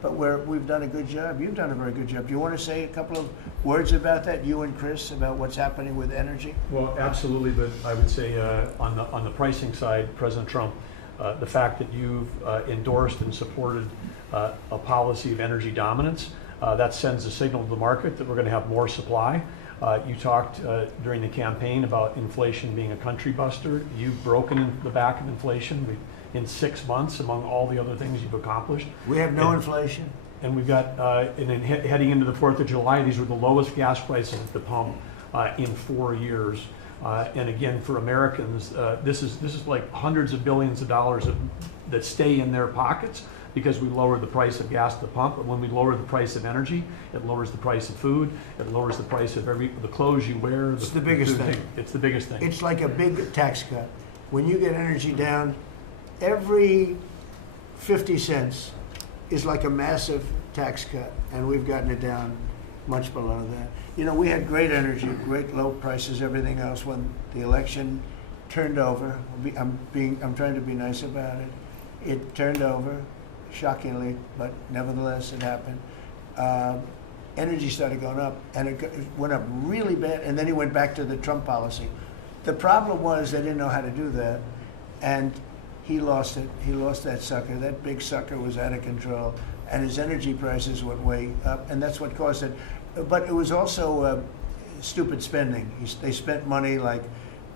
but we've done a good job. You've done a very good job. Do you want to say a couple of words about that, you and Chris, about what's happening with energy? Well, absolutely, but I would say on the pricing side, President Trump, the fact that you've endorsed and supported a policy of energy dominance, that sends a signal to the market that we're going to have more supply. You talked during the campaign about inflation being a country buster. You've broken the back of inflation in 6 months, among all the other things you've accomplished. We have no inflation. And we've got, and then heading into the 4th of July, these were the lowest gas prices at the pump in 4 years. And again, for Americans, this is like hundreds of billions of dollars that stay in their pockets because we lowered the price of gas at the pump. But when we lower the price of energy, it lowers the price of food, it lowers the price of the clothes you wear. It's the biggest thing. It's the biggest thing. It's like a big tax cut. When you get energy down, every 50 cents is like a massive tax cut, and we've gotten it down much below that. We had great energy, great low prices, everything else. When the election turned over, I'm trying to be nice about it. It turned over, shockingly, but nevertheless it happened. Energy started going up, and it went up really bad, and then he went back to the Trump policy. The problem was they didn't know how to do that, and he lost it. He lost that sucker. That big sucker was out of control, and his energy prices went way up, and that's what caused it. But it was also stupid spending. They spent money like,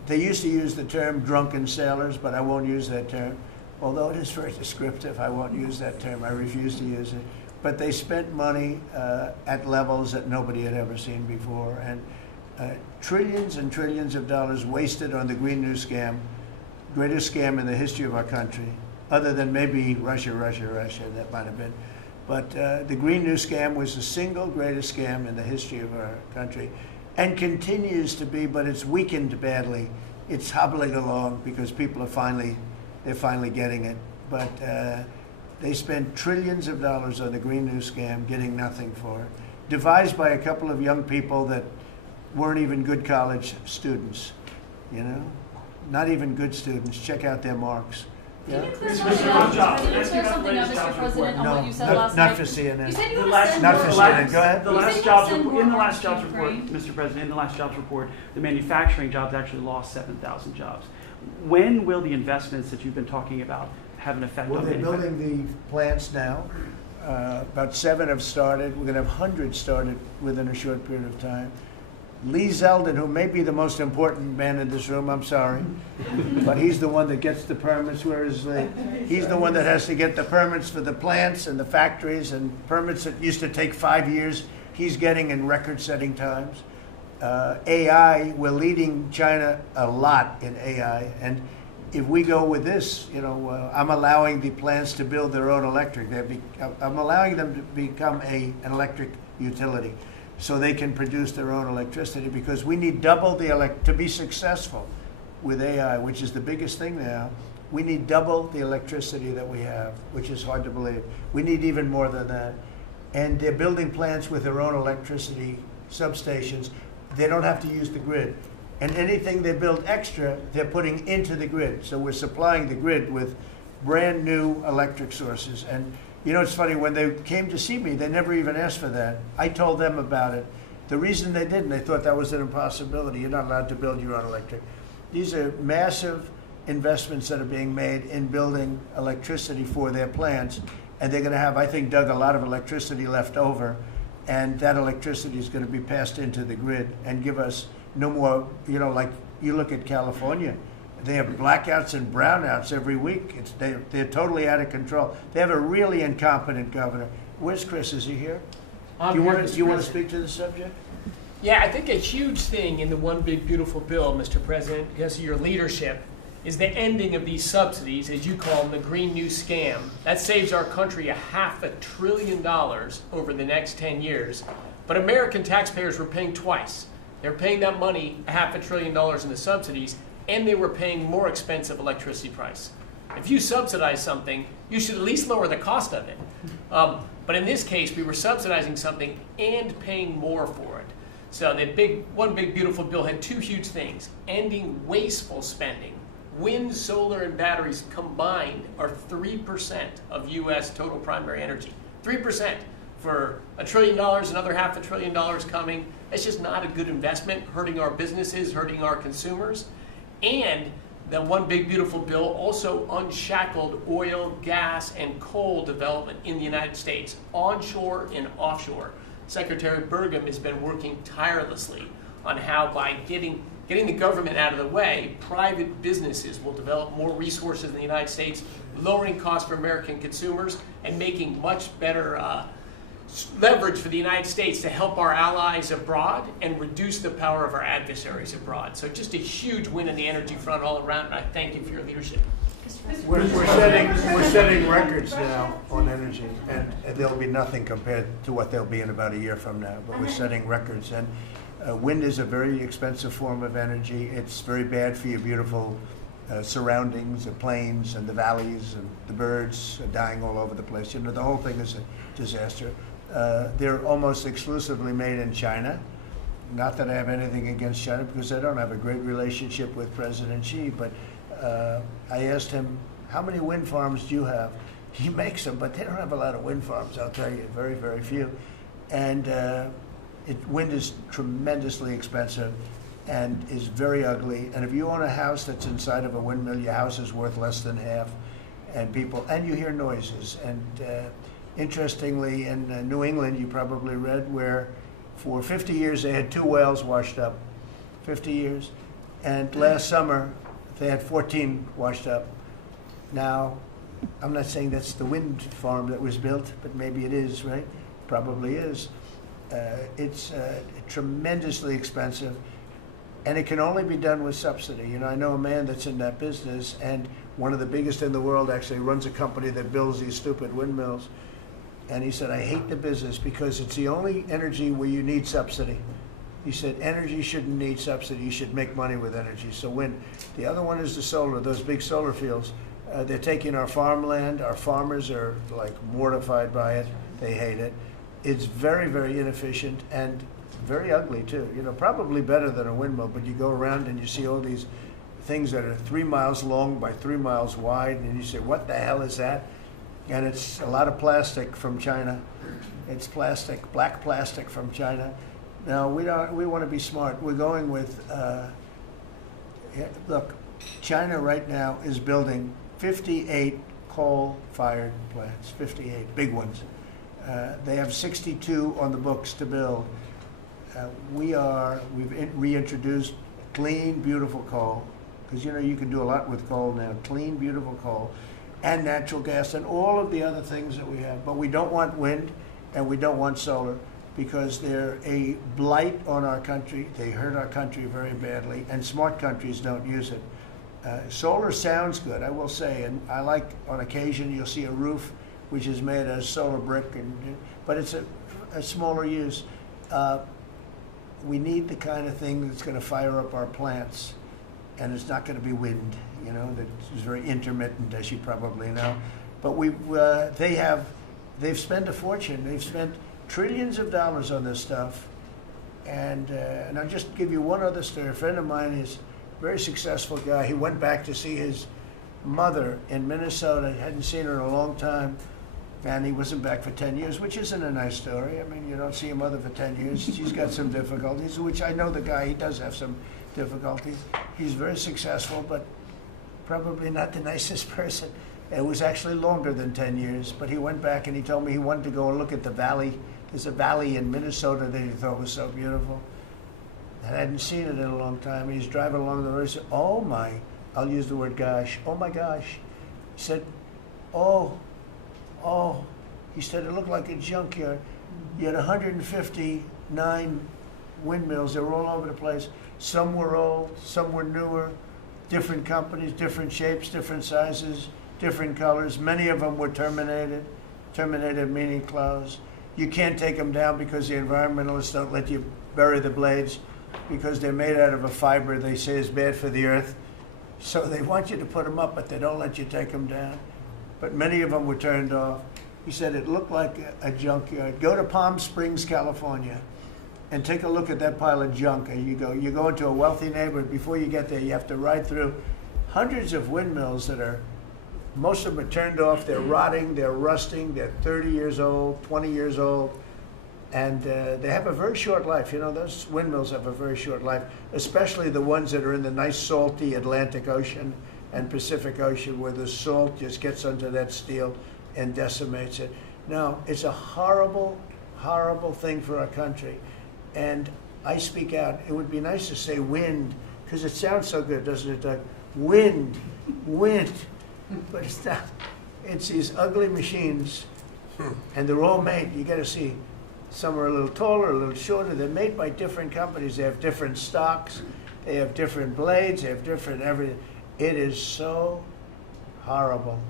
they used to use the term drunken sailors, but I won't use that term. Although it is very descriptive, I won't use that term. I refuse to use it. but they spent money at levels that nobody had ever seen before, and trillions and trillions of dollars wasted on the Green New Scam, greatest scam in the history of our country, other than maybe Russia, that might have been. But the Green New Scam was the single greatest scam in the history of our country, and continues to be, but it's weakened badly. It's hobbling along because people are they're finally getting it. But they spent trillions of dollars on the Green New Scam, getting nothing for it. Devised by a couple of young people that weren't even good college students, you know? Not even good students. Check out their marks. Can Yeah? you clear something up, Mr. President, on what you said last night? Not for CNN. You said you The want to last, send Not more for the CNN. last, Go ahead. the You last said you jobs send report, in the more last jobs arms to report, Ukraine. Mr. President, in the last jobs report, the manufacturing jobs actually lost 7,000 jobs. When will the investments that you've been talking about have an effect Well, on they're manufacturing? building the plants now. About 7 have started. We're going to have hundreds started within a short period of time. Lee Zeldin, who may be the most important man in this room, I'm sorry, but he's the one that gets the permits, whereas he's the one that has to get the permits for the plants and the factories, and permits that used to take 5 years, he's getting in record-setting times. AI, we're leading China a lot in AI, and if we go with this, you know, I'm allowing the plants to build their own electric. I'm allowing them to become an electric utility, so they can produce their own electricity, because we need double to be successful with AI, which is the biggest thing now. We need double the electricity that we have, which is hard to believe. We need even more than that. And they're building plants with their own electricity substations. They don't have to use the grid. And anything they build extra, they're putting into the grid. So we're supplying the grid with brand new electric sources. And you know, it's funny, when they came to see me, they never even asked for that. I told them about it. The reason they didn't, they thought that was an impossibility. You're not allowed to build your own electric. These are massive investments that are being made in building electricity for their plants. And they're going to have, I think, Doug, a lot of electricity left over. And that electricity is going to be passed into the grid and give us no more, you know, like you look at California. They have blackouts and brownouts every week. They're totally out of control. They have a really incompetent governor. Where's Chris? Is he here? Do you want to speak to the subject? Yeah, I think a huge thing in the One Big Beautiful Bill, Mr. President, because of your leadership, is the ending of these subsidies, as you call them, the Green New Scam. That saves our country $500 billion over the next 10 years. But American taxpayers were paying twice. They're paying that money, $500 billion in the subsidies, and they were paying more expensive electricity price. If you subsidize something, you should at least lower the cost of it. But in this case, we were subsidizing something and paying more for it. So the One Big Beautiful Bill had two huge things: ending wasteful spending. Wind, solar, and batteries combined are 3% of U.S. total primary energy. 3%. For $1 trillion, another $500 billion coming. That's just not a good investment, hurting our businesses, hurting our consumers. And the One Big Beautiful Bill also unshackled oil, gas, and coal development in the United States, onshore and offshore. Secretary Burgum has been working tirelessly on how, by getting the government out of the way, private businesses will develop more resources in the United States, lowering costs for American consumers and making much better leverage for the United States to help our allies abroad and reduce the power of our adversaries abroad. So just a huge win on the energy front all around, and I thank you for your leadership. We're setting records now on energy, and there'll be nothing compared to what there'll be in about a year from now, but we're setting records. And wind is a very expensive form of energy. It's very bad for your beautiful surroundings, the plains and the valleys, and the birds are dying all over the place. You know, the whole thing is a disaster. They're almost exclusively made in China. Not that I have anything against China, because I don't have a great relationship with President Xi, but I asked him, how many wind farms do you have? He makes them, but they don't have a lot of wind farms, I'll tell you, very, very few. And wind is tremendously expensive and is very ugly. And if you own a house that's inside of a windmill, your house is worth less than half. And you hear noises. And interestingly, in New England, you probably read, where for 50 years they had 2 wells washed up, 50 years. And last summer, they had 14 washed up. Now, I'm not saying that's the wind farm that was built, but maybe it is, right? Probably is. It's tremendously expensive, and it can only be done with subsidy. You know, I know a man that's in that business, and one of the biggest in the world actually runs a company that builds these stupid windmills. And he said, I hate the business because it's the only energy where you need subsidy. He said, energy shouldn't need subsidy. You should make money with energy. So wind. The other one is the solar, those big solar fields. They're taking our farmland. Our farmers are like mortified by it. They hate it. It's very, very inefficient and very ugly too. You know, probably better than a windmill, but you go around and you see all these things that are 3 miles long by 3 miles wide, and you say, what the hell is that? And it's a lot of plastic from China. It's plastic, black plastic from China. Now, we want to be smart. We're going with, look, China right now is building 58 coal-fired plants, 58, big ones. They have 62 on the books to build. We've reintroduced clean, beautiful coal, because you know you can do a lot with coal now, clean, beautiful coal, and natural gas, and all of the other things that we have. But we don't want wind, and we don't want solar, because they're a blight on our country. They hurt our country very badly, and smart countries don't use it. Solar sounds good, I will say, and I like, on occasion, you'll see a roof which is made of solar brick, but it's a smaller use. We need the kind of thing that's going to fire up our plants, and it's not going to be wind, you know, that is very intermittent, as you probably know. But they've spent a fortune. They've spent trillions of dollars on this stuff. And I'll just give you one other story. A friend of mine is a very successful guy. He went back to see his mother in Minnesota. He hadn't seen her in a long time. And he wasn't back for 10 years, which isn't a nice story. I mean, you don't see your mother for 10 years. She's got some difficulties, which I know the guy, he does have some difficulties. He's very successful, but probably not the nicest person. It was actually longer than 10 years, but he went back and he told me he wanted to go and look at the valley. There's a valley in Minnesota that he thought was so beautiful. I hadn't seen it in a long time. He's driving along the road. He said, oh my, I'll use the word gosh, oh my gosh. He said, oh, he said it looked like a junkyard. You had 159 windmills. They were all over the place. Some were old, some were newer, different companies, different shapes, different sizes, different colors. Many of them were terminated meaning closed. You can't take them down because the environmentalists don't let you bury the blades because they're made out of a fiber they say is bad for the earth. So they want you to put them up, but they don't let you take them down. But many of them were turned off. He said it looked like a junkyard. Go to Palm Springs, California, and take a look at that pile of junk. And you go into a wealthy neighborhood. Before you get there, you have to ride through hundreds of windmills that are, most of them are turned off. They're rotting, they're rusting, they're 30 years old, 20 years old, and they have a very short life. You know, those windmills have a very short life, especially the ones that are in the nice salty Atlantic Ocean and Pacific Ocean, where the salt just gets under that steel and decimates it. Now, it's a horrible, horrible thing for our country. And I speak out. It would be nice to say wind, because it sounds so good, doesn't it, Doug? Wind, wind. But it's not. It's these ugly machines, and they're all made, you gotta see, some are a little taller, a little shorter. They're made by different companies. They have different stocks. They have different blades. They have different everything. It is so horrible.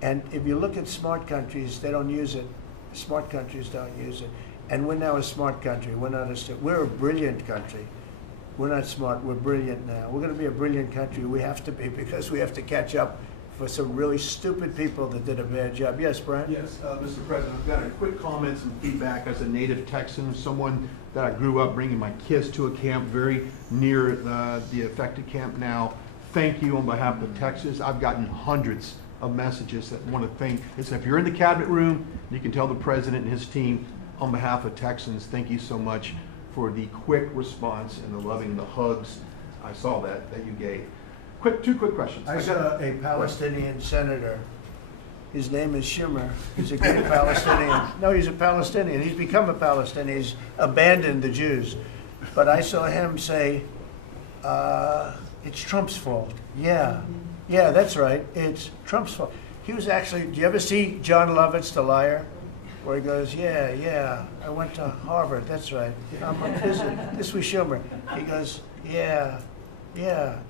And if you look at smart countries, they don't use it. Smart countries don't use it. And we're now a smart country. We're not we're a brilliant country. We're not smart, we're brilliant now. We're gonna be a brilliant country. We have to be, because we have to catch up for some really stupid people that did a bad job. Yes, Brian? Yes, Mr. President, I've got a quick comment, some feedback as a native Texan, someone that I grew up bringing my kids to a camp very near the affected camp now. Thank you on behalf of Texas. I've gotten hundreds of messages that want to thank. It's if you're in the cabinet room, you can tell the president and his team on behalf of Texans, thank you so much for the quick response and the loving, the hugs. I saw that you gave. Two quick questions. I saw a Palestinian senator. His name is Schumer. He's a great Palestinian. No, he's a Palestinian. He's become a Palestinian. He's abandoned the Jews. But I saw him say, it's Trump's fault. Yeah, that's right. It's Trump's fault. He was actually, do you ever see John Lovitz, The Liar? Where he goes, yeah, I went to Harvard, that's right. This was Schumer. He goes, yeah,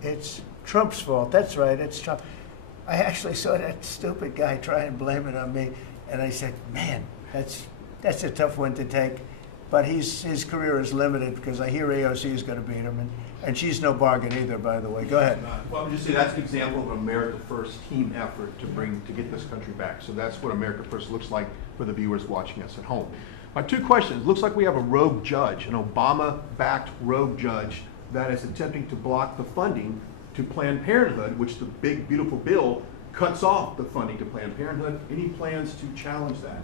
it's Trump's fault, that's right, it's Trump. I actually saw that stupid guy try and blame it on me, and I said, man, that's a tough one to take. But his career is limited because I hear AOC is going to beat him, and she's no bargain either, by the way. Go ahead. Well, I'm just saying that's an example of an America First team effort to get this country back. So that's what America First looks like for the viewers watching us at home. My two questions. Looks like we have a rogue judge, an Obama-backed rogue judge that is attempting to block the funding to Planned Parenthood, which the big, beautiful bill cuts off the funding to Planned Parenthood. Any plans to challenge that?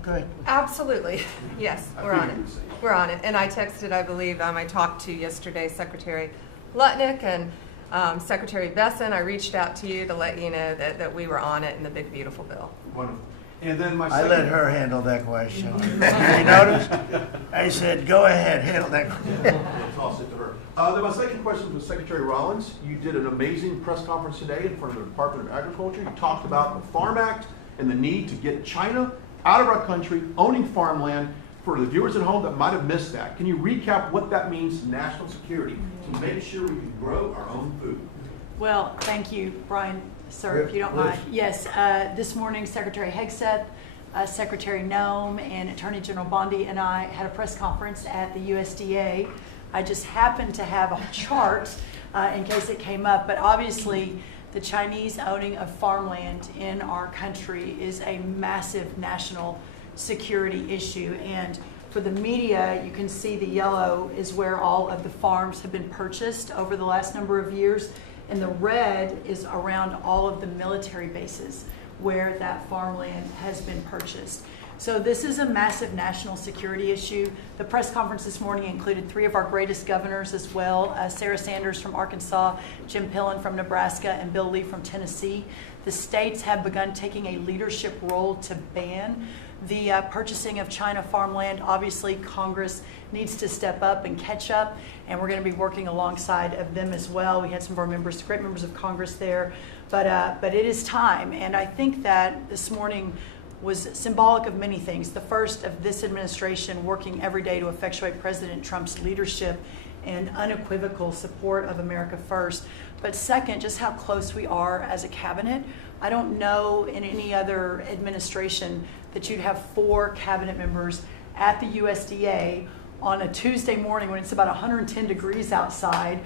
Okay. Absolutely. Yes, we're on it. We're on it. And I texted, I believe, I talked to yesterday Secretary Lutnick and Secretary Besson. I reached out to you to let you know that we were on it in the big, beautiful bill. Wonderful. And then my I second... let her handle that question. You noticed? I said, go ahead, handle that question. Toss it to her. Then my second question was Secretary Rollins. You did an amazing press conference today in front of the Department of Agriculture. You talked about the Farm Act and the need to get China out of our country, owning farmland. For the viewers at home that might have missed that, can you recap what that means to national security, to make sure we can grow our own food? Well, thank you, Brian, sir, if you don't mind. Yes, this morning Secretary Hegseth, Secretary Noem, and Attorney General Bondi and I had a press conference at the USDA. I just happened to have a chart in case it came up, but obviously the Chinese owning of farmland in our country is a massive national security issue. And for the media, you can see the yellow is where all of the farms have been purchased over the last number of years, and the red is around all of the military bases where that farmland has been purchased. So this is a massive national security issue. The press conference this morning included 3 of our greatest governors as well, Sarah Sanders from Arkansas, Jim Pillen from Nebraska, and Bill Lee from Tennessee. The states have begun taking a leadership role to ban the purchasing of China farmland. Obviously, Congress needs to step up and catch up, and we're going to be working alongside of them as well. We had some of our members, great members of Congress there, but it is time, and I think that this morning was symbolic of many things. The first of this administration working every day to effectuate President Trump's leadership and unequivocal support of America First. But second, just how close we are as a cabinet. I don't know in any other administration that you'd have 4 cabinet members at the USDA on a Tuesday morning when it's about 110 degrees outside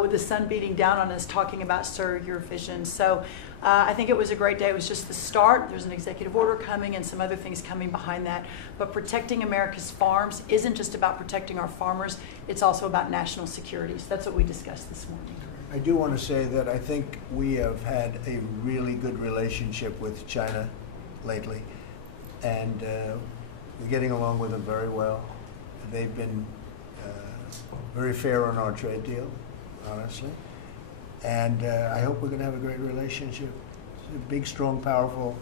with the sun beating down on us talking about Sir, Your Vision. So I think it was a great day. It was just the start. There's an executive order coming and some other things coming behind that. But protecting America's farms isn't just about protecting our farmers. It's also about national security. So that's what we discussed this morning. I do want to say that I think we have had a really good relationship with China lately, and we're getting along with them very well. They've been very fair on our trade deal, honestly, and I hope we're going to have a great relationship. It's a big, strong, powerful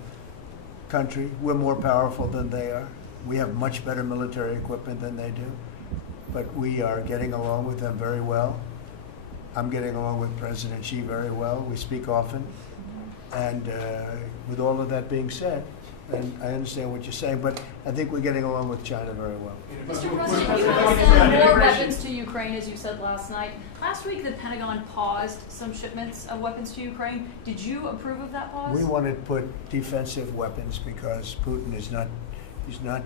country. We're more powerful than they are. We have much better military equipment than they do, but we are getting along with them very well. I'm getting along with President Xi very well. We speak often. And with all of that being said, and I understand what you're saying, but I think we're getting along with China very well. Mr. President, you have sent more weapons to Ukraine, as you said last night. Last week, the Pentagon paused some shipments of weapons to Ukraine. Did you approve of that pause? We want to put defensive weapons because Putin is not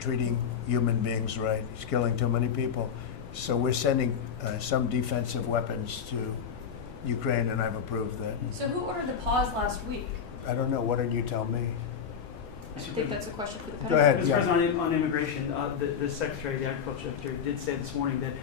treating human beings right. He's killing too many people. So we're sending some defensive weapons to Ukraine, and I've approved that. So who ordered the pause last week? I don't know. Why don't you tell me? I think that's a question for the Pentagon. Go ahead. Mr. Yeah. President, on immigration, the Secretary of the Agriculture Secretary did say this morning that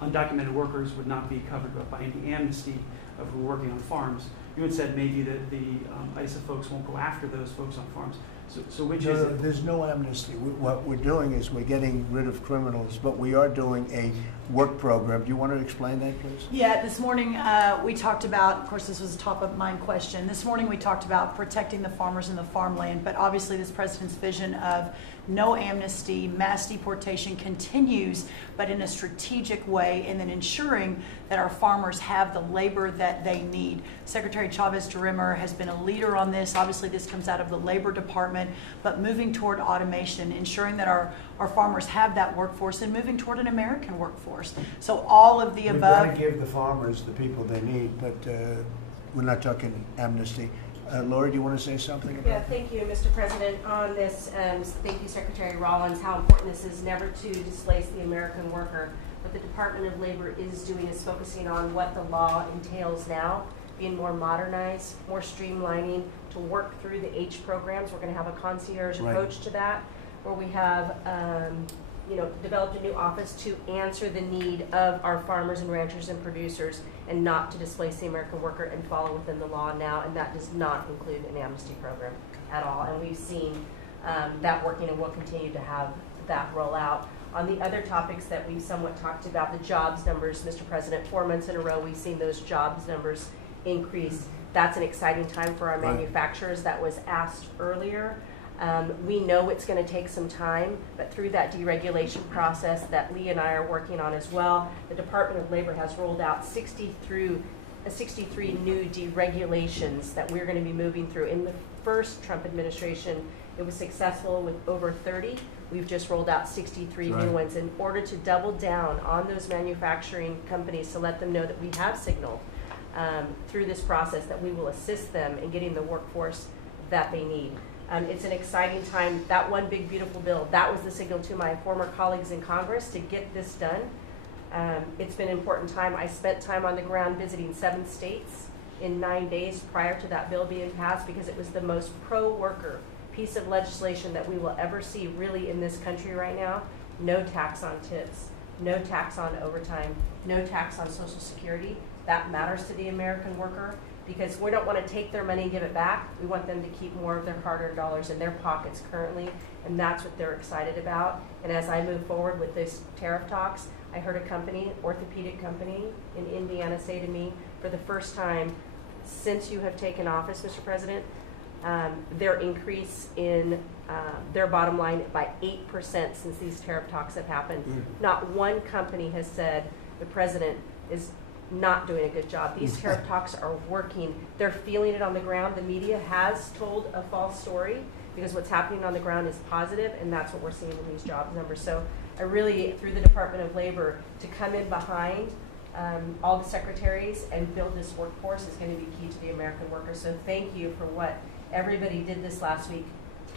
undocumented workers would not be covered by any amnesty who are working on farms. You had said maybe that the ISA folks won't go after those folks on farms. So which No, is no, it? there's no amnesty. What we're doing is we're getting rid of criminals, but we are doing a work program. Do you want to explain that, please? Yeah, this morning we talked about, of course, this was a top of mind question. This morning we talked about protecting the farmers and the farmland, but obviously this president's vision of no amnesty, mass deportation continues, but in a strategic way, and then ensuring that our farmers have the labor that they need. Secretary Chavez-DeRimmer has been a leader on this. Obviously, this comes out of the Labor Department, but moving toward automation, ensuring that our farmers have that workforce, and moving toward an American workforce. So all of the We've above. got to give the farmers the people they need, but we're not talking amnesty. Laura, do you want to say something about Yeah, that? thank you, Mr. President. On this, thank you, Secretary Rollins, how important this is never to displace the American worker. What the Department of Labor is doing is focusing on what the law entails now, being more modernized, more streamlining, to work through the H programs. We're going to have a concierge Right. approach to that, where we have developed a new office to answer the need of our farmers and ranchers and producers, and not to displace the American worker, and follow within the law now. And that does not include an amnesty program at all. And we've seen that working, and we'll continue to have that roll out. On the other topics that we've somewhat talked about, the jobs numbers, Mr. President, 4 months in a row, we've seen those jobs numbers increase. That's an exciting time for our Right. manufacturers. That was asked earlier. We know it's going to take some time, but through that deregulation process that Lee and I are working on as well, the Department of Labor has rolled out 63 new deregulations that we're going to be moving through. In the first Trump administration, it was successful with over 30. We've just rolled out 63 Right. new ones in order to double down on those manufacturing companies, to let them know that we have signaled through this process that we will assist them in getting the workforce that they need. It's an exciting time. That one big beautiful bill, that was the signal to my former colleagues in Congress to get this done. It's been an important time. I spent time on the ground visiting 7 states in 9 days prior to that bill being passed, because it was the most pro-worker piece of legislation that we will ever see really in this country right now. No tax on tips, no tax on overtime, no tax on Social Security. That matters to the American worker, because we don't want to take their money and give it back. We want them to keep more of their hard-earned dollars in their pockets currently, and that's what they're excited about. And as I move forward with this tariff talks, I heard a company, orthopedic company in Indiana, say to me, for the first time since you have taken office, Mr. President, their increase in their bottom line by 8% since these tariff talks have happened. Not one company has said the president is not doing a good job. These tariff talks are working. They're feeling it on the ground. The media has told a false story, because what's happening on the ground is positive, and that's what we're seeing in these jobs numbers. So I really, through the Department of Labor, to come in behind all the secretaries and build this workforce is going to be key to the American worker. So thank you for what everybody did this last week.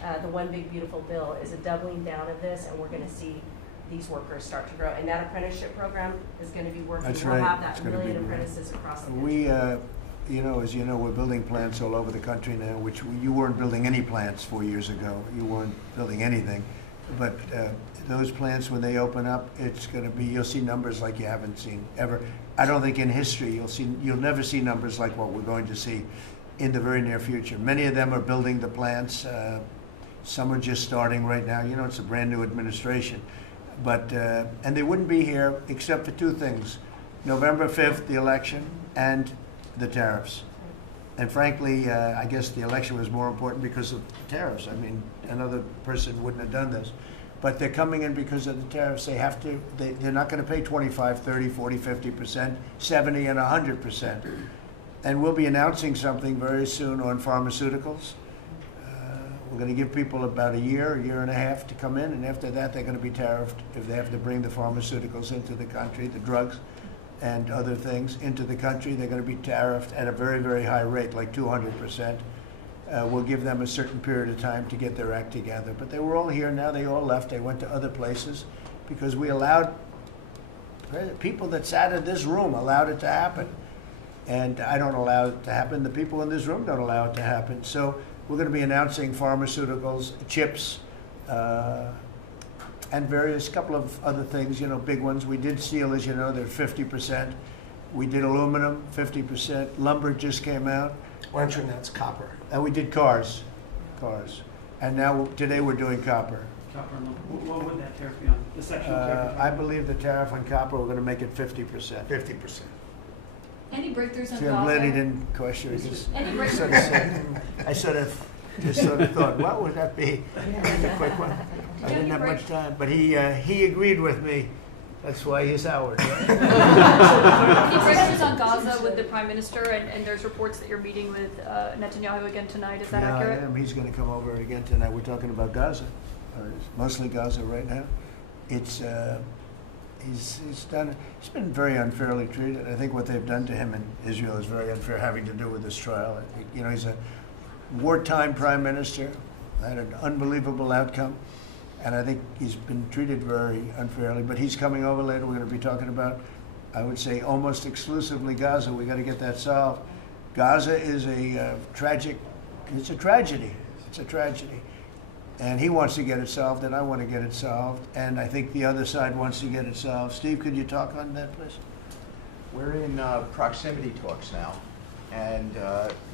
The One Big Beautiful Bill is a doubling down of this, and we're going to see these workers start to grow. And that apprenticeship program is going to be working. That's we'll right. have It's that gonna be million great. apprentices across the country. We, as you know, we're building plants all over the country now, which you weren't building any plants 4 years ago. You weren't building anything. But those plants, when they open up, it's going to be, you'll see numbers like you haven't seen ever. I don't think in history you'll never see numbers like what we're going to see in the very near future. Many of them are building the plants. Some are just starting right now. You know, it's a brand new administration. But, and they wouldn't be here except for 2 things: November 5th, the election, and the tariffs. And frankly, I guess the election was more important because of the tariffs. I mean, another person wouldn't have done this. But they're coming in because of the tariffs. They have to, they're not going to pay 25, 30, 40, 50%, 70, and 100%. And we'll be announcing something very soon on pharmaceuticals. We're going to give people about a year and a half to come in, and after that they're going to be tariffed if they have to bring the pharmaceuticals into the country, the drugs and other things into the country. They're going to be tariffed at a very, very high rate, like 200%. We'll give them a certain period of time to get their act together. But they were all here now. They all left. They went to other places because we allowed, people that sat in this room allowed it to happen. And I don't allow it to happen. The people in this room don't allow it to happen. So we're going to be announcing pharmaceuticals, chips, and various couple of other things, you know, big ones. We did steel, as you know, they're 50%. We did aluminum, 50%. Lumber just came out. Why don't you announce copper? And we did cars. And now, today we're doing copper. Copper and aluminum. What would that tariff be on? The section of tariff? I believe the tariff on copper, we're gonna make it 50%. 50%. Any breakthroughs on See, I'm glad he Gaza? didn't question it. Just- Any I sort of breakthroughs? said- I just sort of thought, what would that be? Just a quick one. I didn't have much time, but he agreed with me. That's why he's ours, right? Any breakthroughs on Gaza with the Prime Minister, and there's reports that you're meeting with Netanyahu again tonight, is that Yeah, accurate? I am. He's gonna come over again tonight. We're talking about Gaza, mostly Gaza right now. It's, he's been very unfairly treated. I think what they've done to him in Israel is very unfair, having to do with this trial. You know, he's a wartime prime minister, had an unbelievable outcome, and I think he's been treated very unfairly. But he's coming over later. We're going to be talking about, I would say, almost exclusively Gaza. We got to get that solved. Gaza is a tragic. It's a tragedy. It's a tragedy. And he wants to get it solved, and I want to get it solved, and I think the other side wants to get it solved. Steve, could you talk on that, please? We're in proximity talks now, and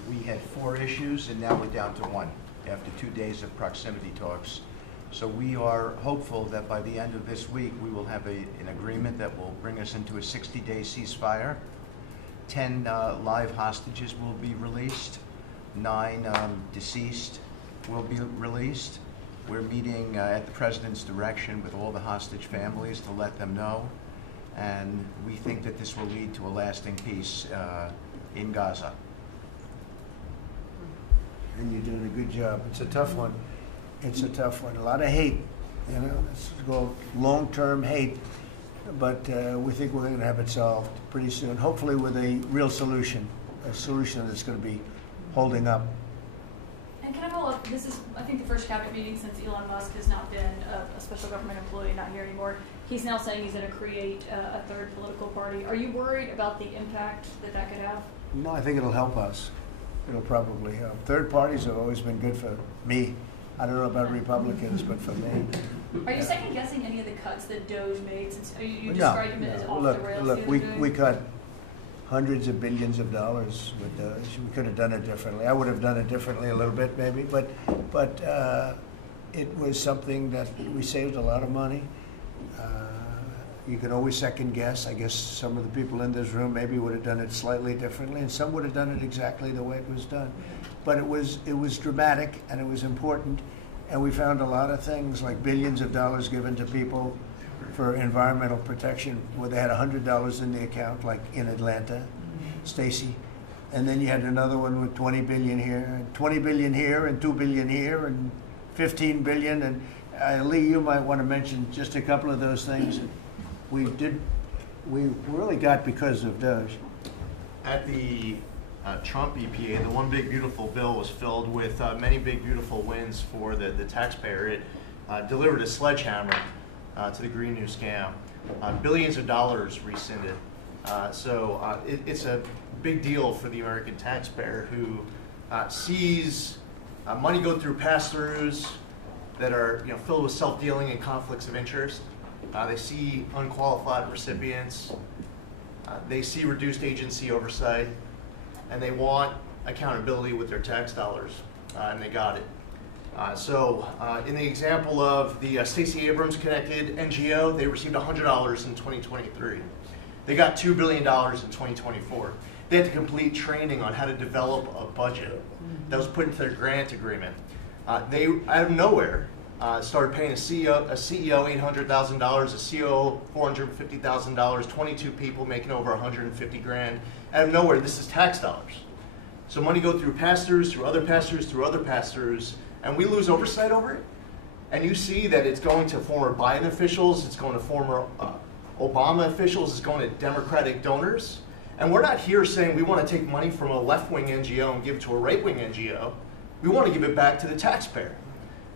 we had 4 issues, and now we're down to 1 after 2 days of proximity talks. So we are hopeful that by the end of this week, we will have an agreement that will bring us into a 60-day ceasefire. 10 live hostages will be released, 9 deceased will be released. We're meeting at the President's direction with all the hostage families to let them know. And we think that this will lead to a lasting peace in Gaza. And you're doing a good job. It's a tough one. It's a tough one. A lot of hate, you know, it's called long-term hate. But we think we're going to have it solved pretty soon, hopefully with a real solution, a solution that's going to be holding up. And can I follow up? This is, I think, the first cabinet meeting since Elon Musk has not been a special government employee, not here anymore. He's now saying he's going to create a third political party. Are you worried about the impact that that could have? No, I think it'll help us. It'll probably help. Third parties have always been good for me. I don't know about Republicans, but for me. Are you second guessing any of the cuts that Doge made? Since you No, described him as no. off Look, the rails. look, the other day? we cut hundreds of billions of dollars with Doge. We could have done it differently. I would have done it differently a little bit, maybe, but it was something that we saved a lot of money. You can always second guess. I guess some of the people in this room maybe would have done it slightly differently, and some would have done it exactly the way it was done. But it was dramatic, and it was important, and we found a lot of things like billions of dollars given to people for environmental protection, where they had $100 in the account, like in Atlanta, Stacy, and then you had another one with 20 billion here, and 20 billion here, and 2 billion here, and 15 billion, and Lee, you might want to mention just a couple of those things. We really got because of Doge. At the Trump EPA, the one big beautiful bill was filled with many big beautiful wins for the taxpayer. It delivered a sledgehammer to the Green New Scam. Billions of dollars rescinded. So it's a big deal for the American taxpayer who sees money go through pass-throughs that are filled with self-dealing and conflicts of interest. They see unqualified recipients. They see reduced agency oversight, and they want accountability with their tax dollars, and they got it. So in the example of the Stacey Abrams connected NGO, they received $100 in 2023. They got $2 billion in 2024. They had to complete training on how to develop a budget that was put into their grant agreement. They, out of nowhere, started paying a CEO $800,000, a COO $450,000, 22 people making over 150 grand. Out of nowhere, this is tax dollars. So money go through pass-throughs, through other pass-throughs, through other pass-throughs, and we lose oversight over it. And you see that it's going to former Biden officials, it's going to former Obama officials, it's going to Democratic donors. And we're not here saying we want to take money from a left-wing NGO and give it to a right-wing NGO. We want to give it back to the taxpayer.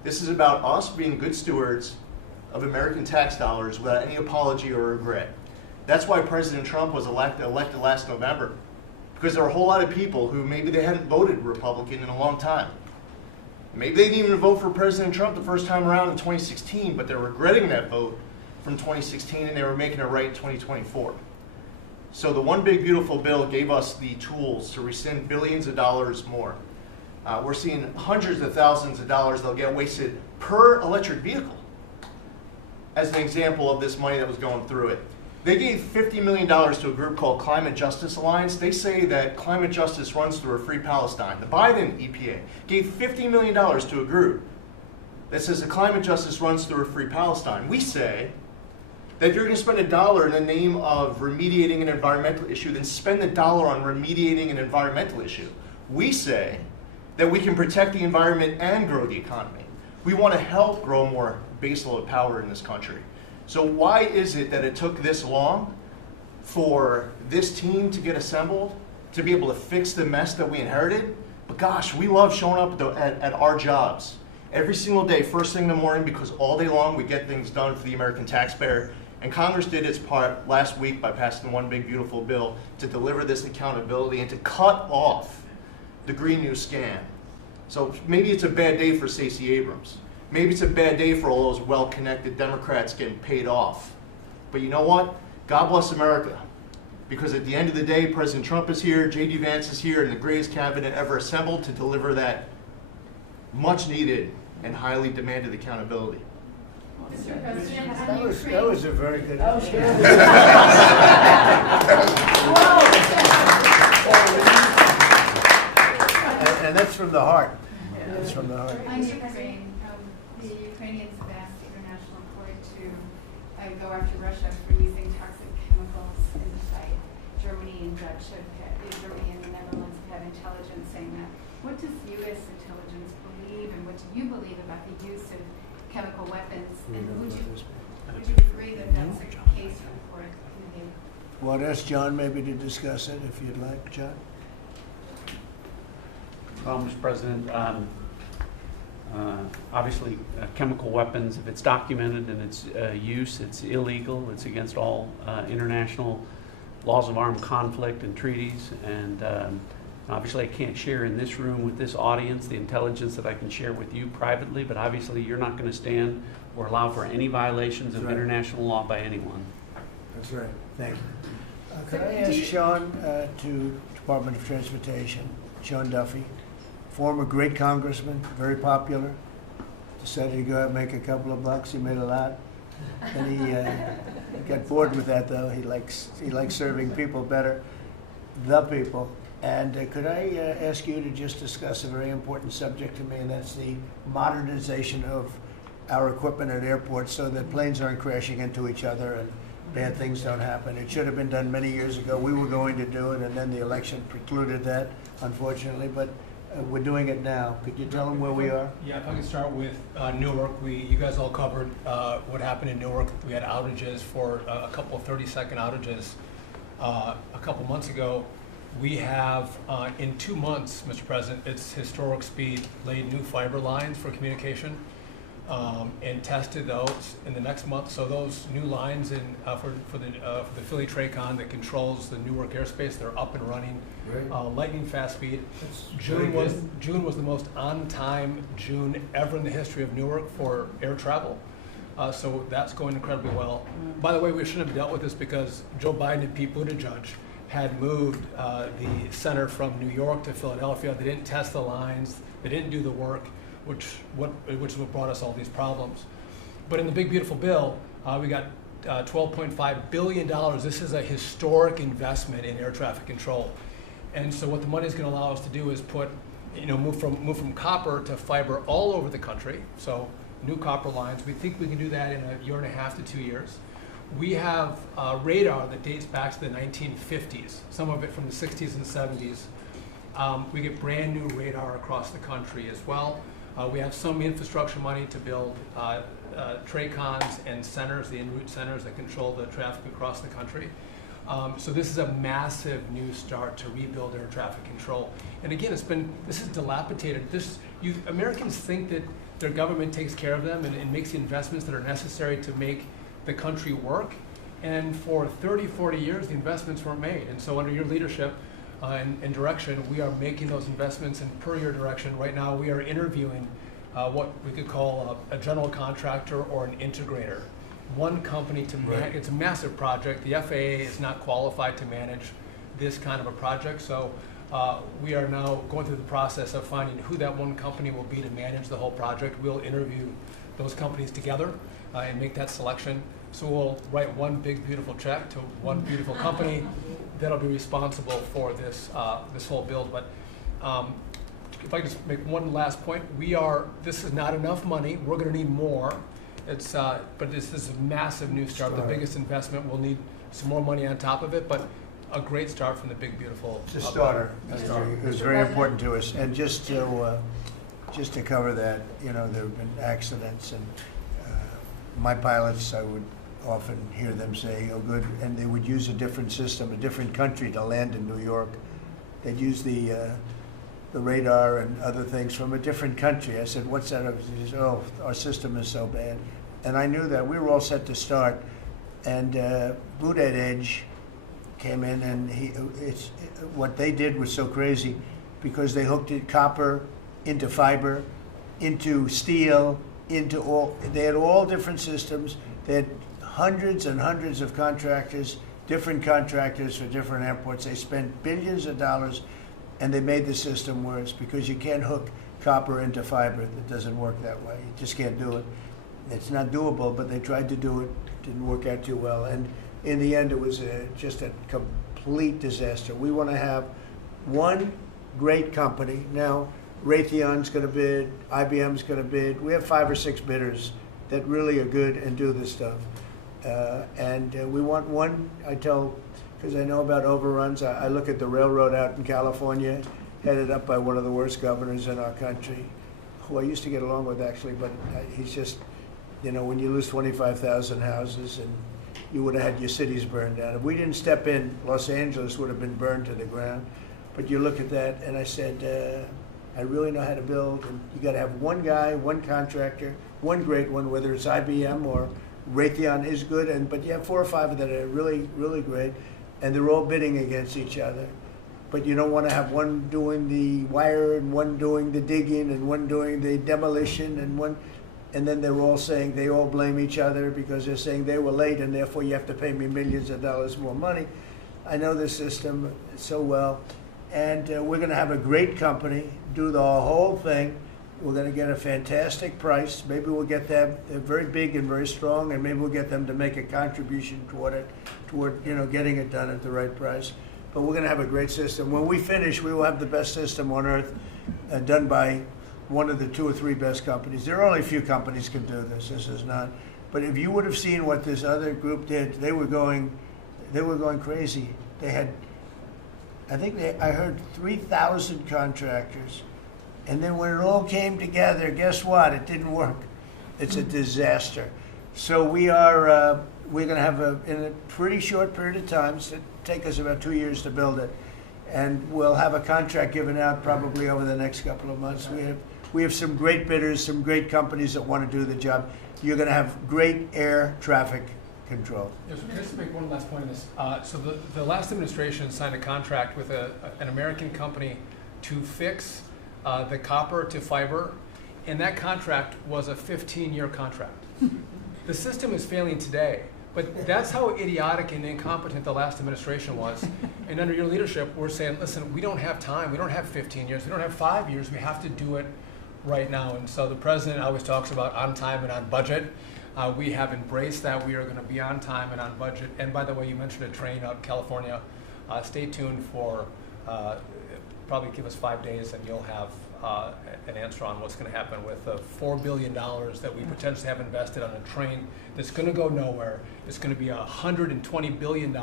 This is about us being good stewards of American tax dollars without any apology or regret. That's why President Trump was elected last November, because there are a whole lot of people who maybe they hadn't voted Republican in a long time. Maybe they didn't even vote for President Trump the first time around in 2016, but they're regretting that vote from 2016 and they were making it right in 2024. So the one big beautiful bill gave us the tools to rescind billions of dollars more. We're seeing hundreds of thousands of dollars that'll get wasted per electric vehicle as an example of this money that was going through it. They gave $50 million to a group called Climate Justice Alliance. They say that climate justice runs through a free Palestine. The Biden EPA gave $50 million to a group that says the climate justice runs through a free Palestine. We say that if you're going to spend $1 in the name of remediating an environmental issue, then spend $1 on remediating an environmental issue. We say that we can protect the environment and grow the economy. We want to help grow more baseload power in this country. So why is it that it took this long for this team to get assembled, to be able to fix the mess that we inherited? But gosh, we love showing up at our jobs every single day, first thing in the morning, because all day long we get things done for the American taxpayer. And Congress did its part last week by passing the One Big Beautiful Bill to deliver this accountability and to cut off the Green New scam. So maybe it's a bad day for Stacey Abrams. Maybe it's a bad day for all those well-connected Democrats getting paid off. But you know what? God bless America. Because at the end of the day, President Trump is here, J.D. Vance is here, and the greatest cabinet ever assembled to deliver that much-needed and highly demanded accountability. Mr. President, That was a very good. And that's from the heart. That's from the heart. On Ukraine, the Ukrainians have asked the International Court to go after Russia for using toxic chemicals in the fight. Germany and Germany and the Netherlands have had intelligence saying that. What does U.S. intelligence believe, and what do you believe about the use of chemical weapons? And would you agree that that's a case for the committee? Well, ask John maybe to discuss it if you'd like, John. Well, Mr. President, obviously chemical weapons, if it's documented and its use, it's illegal. It's against all international laws of armed conflict and treaties. And obviously I can't share in this room with this audience the intelligence that I can share with you privately, but obviously you're not going to stand or allow for any violations of international law by anyone. That's right. Thank you. Could I ask Sean to Department of Transportation, Sean Duffy, former great congressman, very popular, decided to go out and make a couple of bucks. He made a lot. And he got bored with that, though. He likes serving people better, the people. And could I ask you to just discuss a very important subject to me, and that's the modernization of our equipment at airports so that planes aren't crashing into each other and bad things don't happen. It should have been done many years ago. We were going to do it, and then the election precluded that, unfortunately. But we're doing it now. Could you tell them where we are? Yeah, if I can start with Newark. You guys all covered what happened in Newark. We had outages for a couple of 30-second outages a couple months ago. We have, in 2 months, Mr. President, it's historic speed, laid new fiber lines for communication and tested those in the next month. So those new lines for the Philly Tracon that controls the Newark airspace, they're up and running. Lightning fast speed. June was the most on-time June ever in the history of Newark for air travel. So that's going incredibly well. By the way, we shouldn't have dealt with this because Joe Biden and Pete Buttigieg had moved the center from New York to Philadelphia. They didn't test the lines. They didn't do the work, which is what brought us all these problems. But in the big beautiful bill, we got $12.5 billion. This is a historic investment in air traffic control. And so what the money is going to allow us to do is move from copper to fiber all over the country. So new copper lines. We think we can do that in 1.5 to 2 years. We have radar that dates back to the 1950s, some of it from the 60s and 70s. We get brand new radar across the country as well. We have some infrastructure money to build TRACONs and centers, the en route centers that control the traffic across the country. So this is a massive new start to rebuild air traffic control. And again, this is dilapidated. Americans think that their government takes care of them and makes the investments that are necessary to make the country work. And for 30, 40 years, the investments weren't made. And so under your leadership and direction, we are making those investments. And per your direction, right now we are interviewing what we could call a general contractor or an integrator. One company to manage. It's a massive project. The FAA is not qualified to manage this kind of a project. So we are now going through the process of finding who that one company will be to manage the whole project. We'll interview those companies together and make that selection. So we'll write one big beautiful check to one beautiful company that'll be responsible for this this whole build. But if I could just make one last point, this is not enough money. We're going to need more. But this is a massive new start. The biggest investment. We'll need some more money on top of it, but a great start from the big beautiful. It's a starter. It was very important to us, and just to cover that, you know, there have been accidents, and my pilots, I would often hear them say, "Oh, good," and they would use a different system, a different country to land in New York. They'd use the radar and other things from a different country. I said, "What's that?" He said, "Oh, our system is so bad," and I knew that. We were all set to start, and Boot Edge came in, and what they did was so crazy, because they hooked it copper into fiber, into steel, they had all different systems. They had hundreds and hundreds of contractors, different contractors for different airports. They spent billions of dollars, and they made the system worse, because you can't hook copper into fiber. It doesn't work that way. You just can't do it. It's not doable, but they tried to do it. Didn't work out too well. And in the end, it was just a complete disaster. We want to have one great company. Now, Raytheon's going to bid, IBM's going to bid. We have 5 or 6 bidders that really are good and do this stuff. And we want one, I tell, because I know about overruns. I look at the railroad out in California, headed up by one of the worst governors in our country, who I used to get along with, actually, but he's just, you know, when you lose 25,000 houses, and you would have had your cities burned down. If we didn't step in, Los Angeles would have been burned to the ground. But you look at that, and I said, I really know how to build, and you got to have one guy, one contractor, one great one, whether it's IBM or Raytheon is good, but you have 4 or 5 that are really, really great, and they're all bidding against each other. But you don't want to have one doing the wire, and one doing the digging, and one doing the demolition, and then they're all saying, they all blame each other because they're saying they were late, and therefore you have to pay me millions of dollars more money. I know the system so well, and we're going to have a great company do the whole thing. We're going to get a fantastic price. Maybe we'll get them, they're very big and very strong, and maybe we'll get them to make a contribution toward getting it done at the right price. But we're going to have a great system. When we finish, we will have the best system on earth, done by one of the 2 or 3 best companies. There are only a few companies can do this. This is not. But if you would have seen what this other group did, they were going crazy. They had, I heard 3,000 contractors. And then when it all came together, guess what? It didn't work. It's a disaster. So we're going to have in a pretty short period of time, so it'll take us about 2 years to build it, and we'll have a contract given out probably over the next couple of months. We have some great bidders, some great companies that want to do the job. You're going to have great air traffic control. Yes, can I just make one last point on this? So the last administration signed a contract with an American company to fix the copper to fiber, and that contract was a 15-year contract. The system is failing today, but that's how idiotic and incompetent the last administration was. And under your leadership, we're saying, listen, we don't have time. We don't have 15 years. We don't have 5 years. We have to do it right now. And so the president always talks about on time and on budget. We have embraced that. We are going to be on time and on budget. And by the way, you mentioned a train out in California. Stay tuned for probably give us 5 days, and you'll have an answer on what's going to happen with the $4 billion that we potentially have invested on a train that's going to go nowhere. It's going to be $120 billion.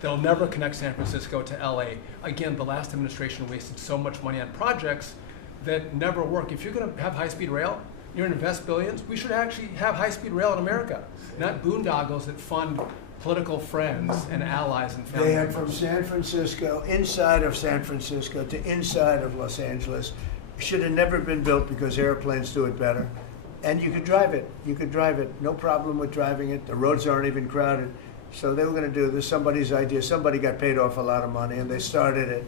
They'll never connect San Francisco to LA. Again, the last administration wasted so much money on projects that never work. If you're going to have high-speed rail, you're going to invest billions, we should actually have high-speed rail in America, not boondoggles that fund political friends and allies and family They had members. from San Francisco, inside of San Francisco to inside of Los Angeles. Should have never been built because airplanes do it better. And you could drive it. You could drive it. No problem with driving it. The roads aren't even crowded. So they were going to do this. Somebody's idea. Somebody got paid off a lot of money, and they started it.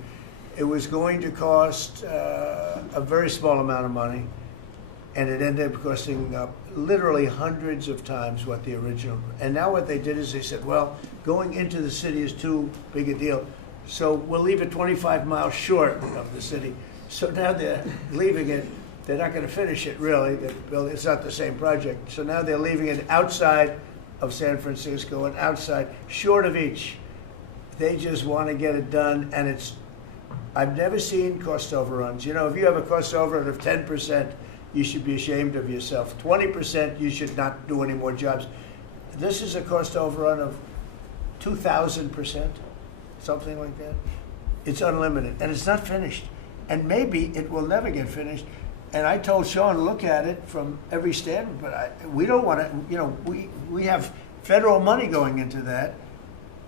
It was going to cost a very small amount of money, and it ended up costing literally hundreds of times what the original. And now what they did is they said, well, going into the city is too big a deal. So we'll leave it 25 miles short of the city. So now they're leaving it, they're not going to finish it really, it's not the same project. So now they're leaving it outside of San Francisco and outside, short of each. They just want to get it done, and I've never seen cost overruns. You know, if you have a cost overrun of 10%, you should be ashamed of yourself. 20%, you should not do any more jobs. This is a cost overrun of 2,000%, something like that. It's unlimited, and it's not finished. And maybe it will never get finished. And I told Sean, look at it from every standpoint, but we don't want to, you know, we have federal money going into that,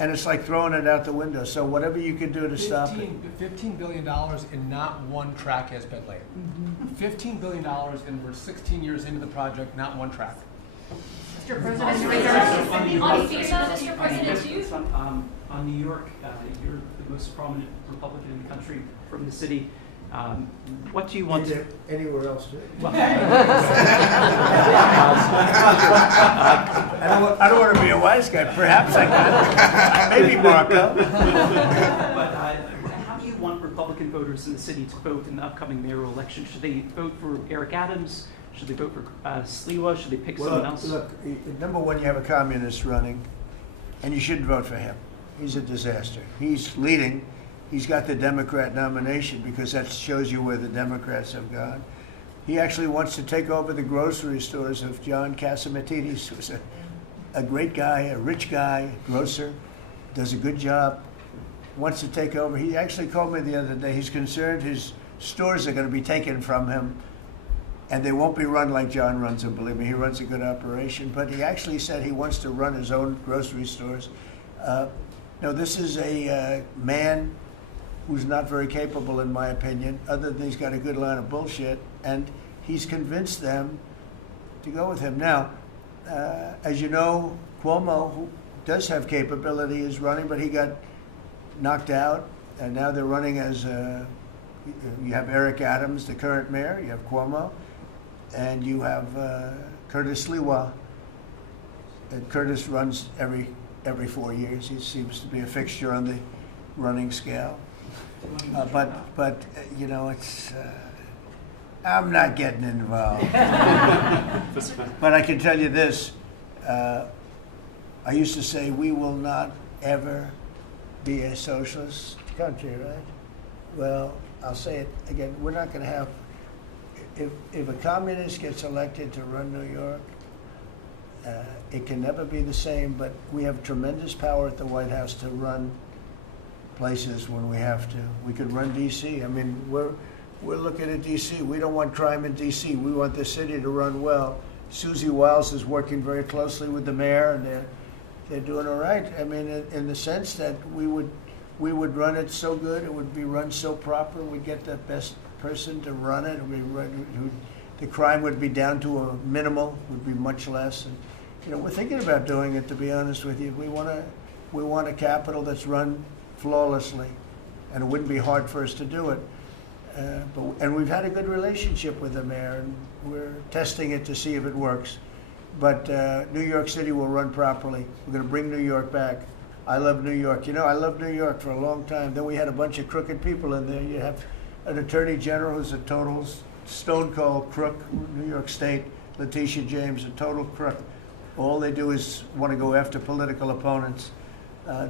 and it's like throwing it out the window. So whatever you can do to stop it. $15 billion and not one track has been laid. $15 billion and we're 16 years into the project, not one track. Mr. President, Mr. President, on New York, you're the most prominent Republican in the country from the city. What do you want to... Anywhere else? Well, I don't want to be a wise guy. Perhaps I can. Maybe Marco. But how do you want Republican voters in the city to vote in the upcoming mayoral election? Should they vote for Eric Adams? Should they vote for Sliwa? Should they pick someone else? Look, number one, you have a communist running, and you shouldn't vote for him. He's a disaster. He's leading. He's got the Democrat nomination because that shows you where the Democrats have gone. He actually wants to take over the grocery stores of John Catsimatidis, who's a great guy, a rich guy, grocer, does a good job, wants to take over. He actually called me the other day. He's concerned his stores are going to be taken from him, and they won't be run like John runs them. Believe me, he runs a good operation. But he actually said he wants to run his own grocery stores. No, this is a man who's not very capable, in my opinion, other than he's got a good line of bullshit, and he's convinced them to go with him. Now, as you know, Cuomo, who does have capability, is running, but he got knocked out, and now they're running as you have Eric Adams, the current mayor, you have Cuomo, and you have Curtis Sliwa. And Curtis runs every 4 years. He seems to be a fixture on the running scale. But you know, it's I'm not getting involved. But I can tell you this: I used to say we will not ever be a socialist country, right? Well, I'll say it again: we're not going to have. If a communist gets elected to run New York, it can never be the same. But we have tremendous power at the White House to run places when we have to. We could run D.C. I mean, we're looking at D.C. We don't want crime in D.C. We want the city to run well. Susie Wiles is working very closely with the mayor, and they're doing all right. I mean, in the sense that we would run it so good, it would be run so proper. We'd get the best person to run it. The crime would be down to a minimal, would be much less. And you know, we're thinking about doing it. To be honest with you, we want a capital that's run flawlessly, and it wouldn't be hard for us to do it. And we've had a good relationship with the mayor, and we're testing it to see if it works. But New York City will run properly. We're going to bring New York back. I love New York. You know, I loved New York for a long time. Then we had a bunch of crooked people in there. You have an attorney general who's a total stone cold crook, New York State, Letitia James, a total crook. All they do is want to go after political opponents.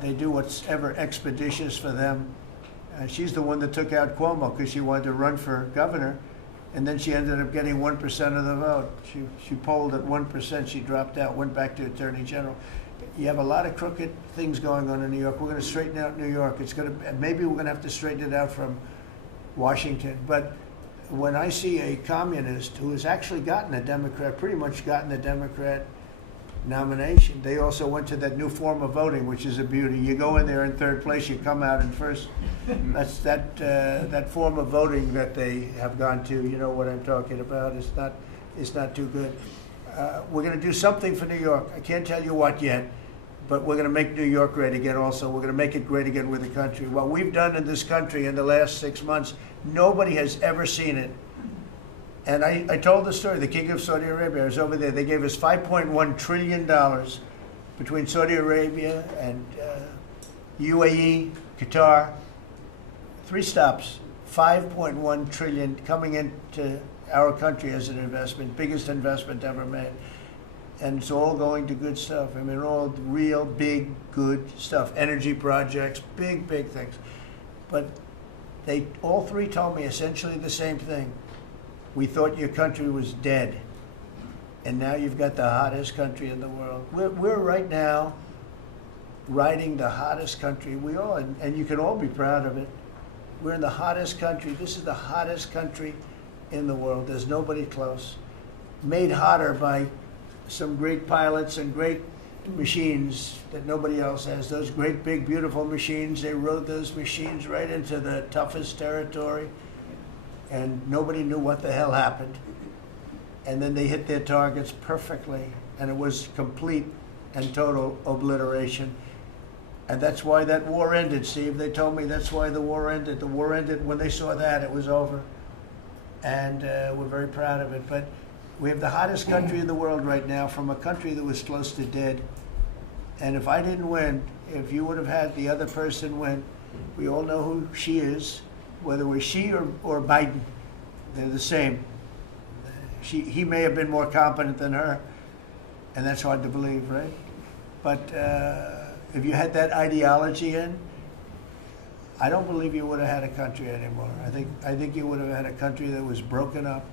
They do what's ever expeditious for them. She's the one that took out Cuomo because she wanted to run for governor, and then she ended up getting 1% of the vote. She polled at 1%. She dropped out, went back to attorney general. You have a lot of crooked things going on in New York. We're going to straighten out New York. Maybe we're going to have to straighten it out from Washington. But when I see a communist who has actually gotten a Democrat, pretty much gotten a Democrat nomination. They also went to that new form of voting, which is a beauty. You go in there in third place, you come out in first. That's that form of voting that they have gone to. You know what I'm talking about. It's not too good. We're going to do something for New York. I can't tell you what yet, but we're going to make New York great again also. We're going to make it great again with the country. What we've done in this country in the last 6 months, nobody has ever seen it. And I told the story, the King of Saudi Arabia, I was over there. They gave us $5.1 trillion between Saudi Arabia and UAE, Qatar, 3 stops, 5.1 trillion coming into our country as an investment, biggest investment ever made. And it's all going to good stuff. I mean, all real big, good stuff. Energy projects, big, big things. But they all 3 told me essentially the same thing. We thought your country was dead. And now you've got the hottest country in the world. We're right now riding the hottest country. We all, and you can all be proud of it. We're in the hottest country. This is the hottest country in the world. There's nobody close. Made hotter by some great pilots and great machines that nobody else has. Those great, big, beautiful machines, they rode those machines right into the toughest territory, and nobody knew what the hell happened. And then they hit their targets perfectly, and it was complete and total obliteration. And that's why that war ended, Steve. They told me that's why the war ended. The war ended when they saw that, it was over. And we're very proud of it. But we have the hottest country in the world right now, from a country that was close to dead. And if I didn't win, if you would have had the other person win, we all know who she is, whether it was she or Biden. They're the same. He may have been more competent than her, and that's hard to believe, right? But if you had that ideology in, I don't believe you would have had a country anymore. I think you would have had a country that was broken up.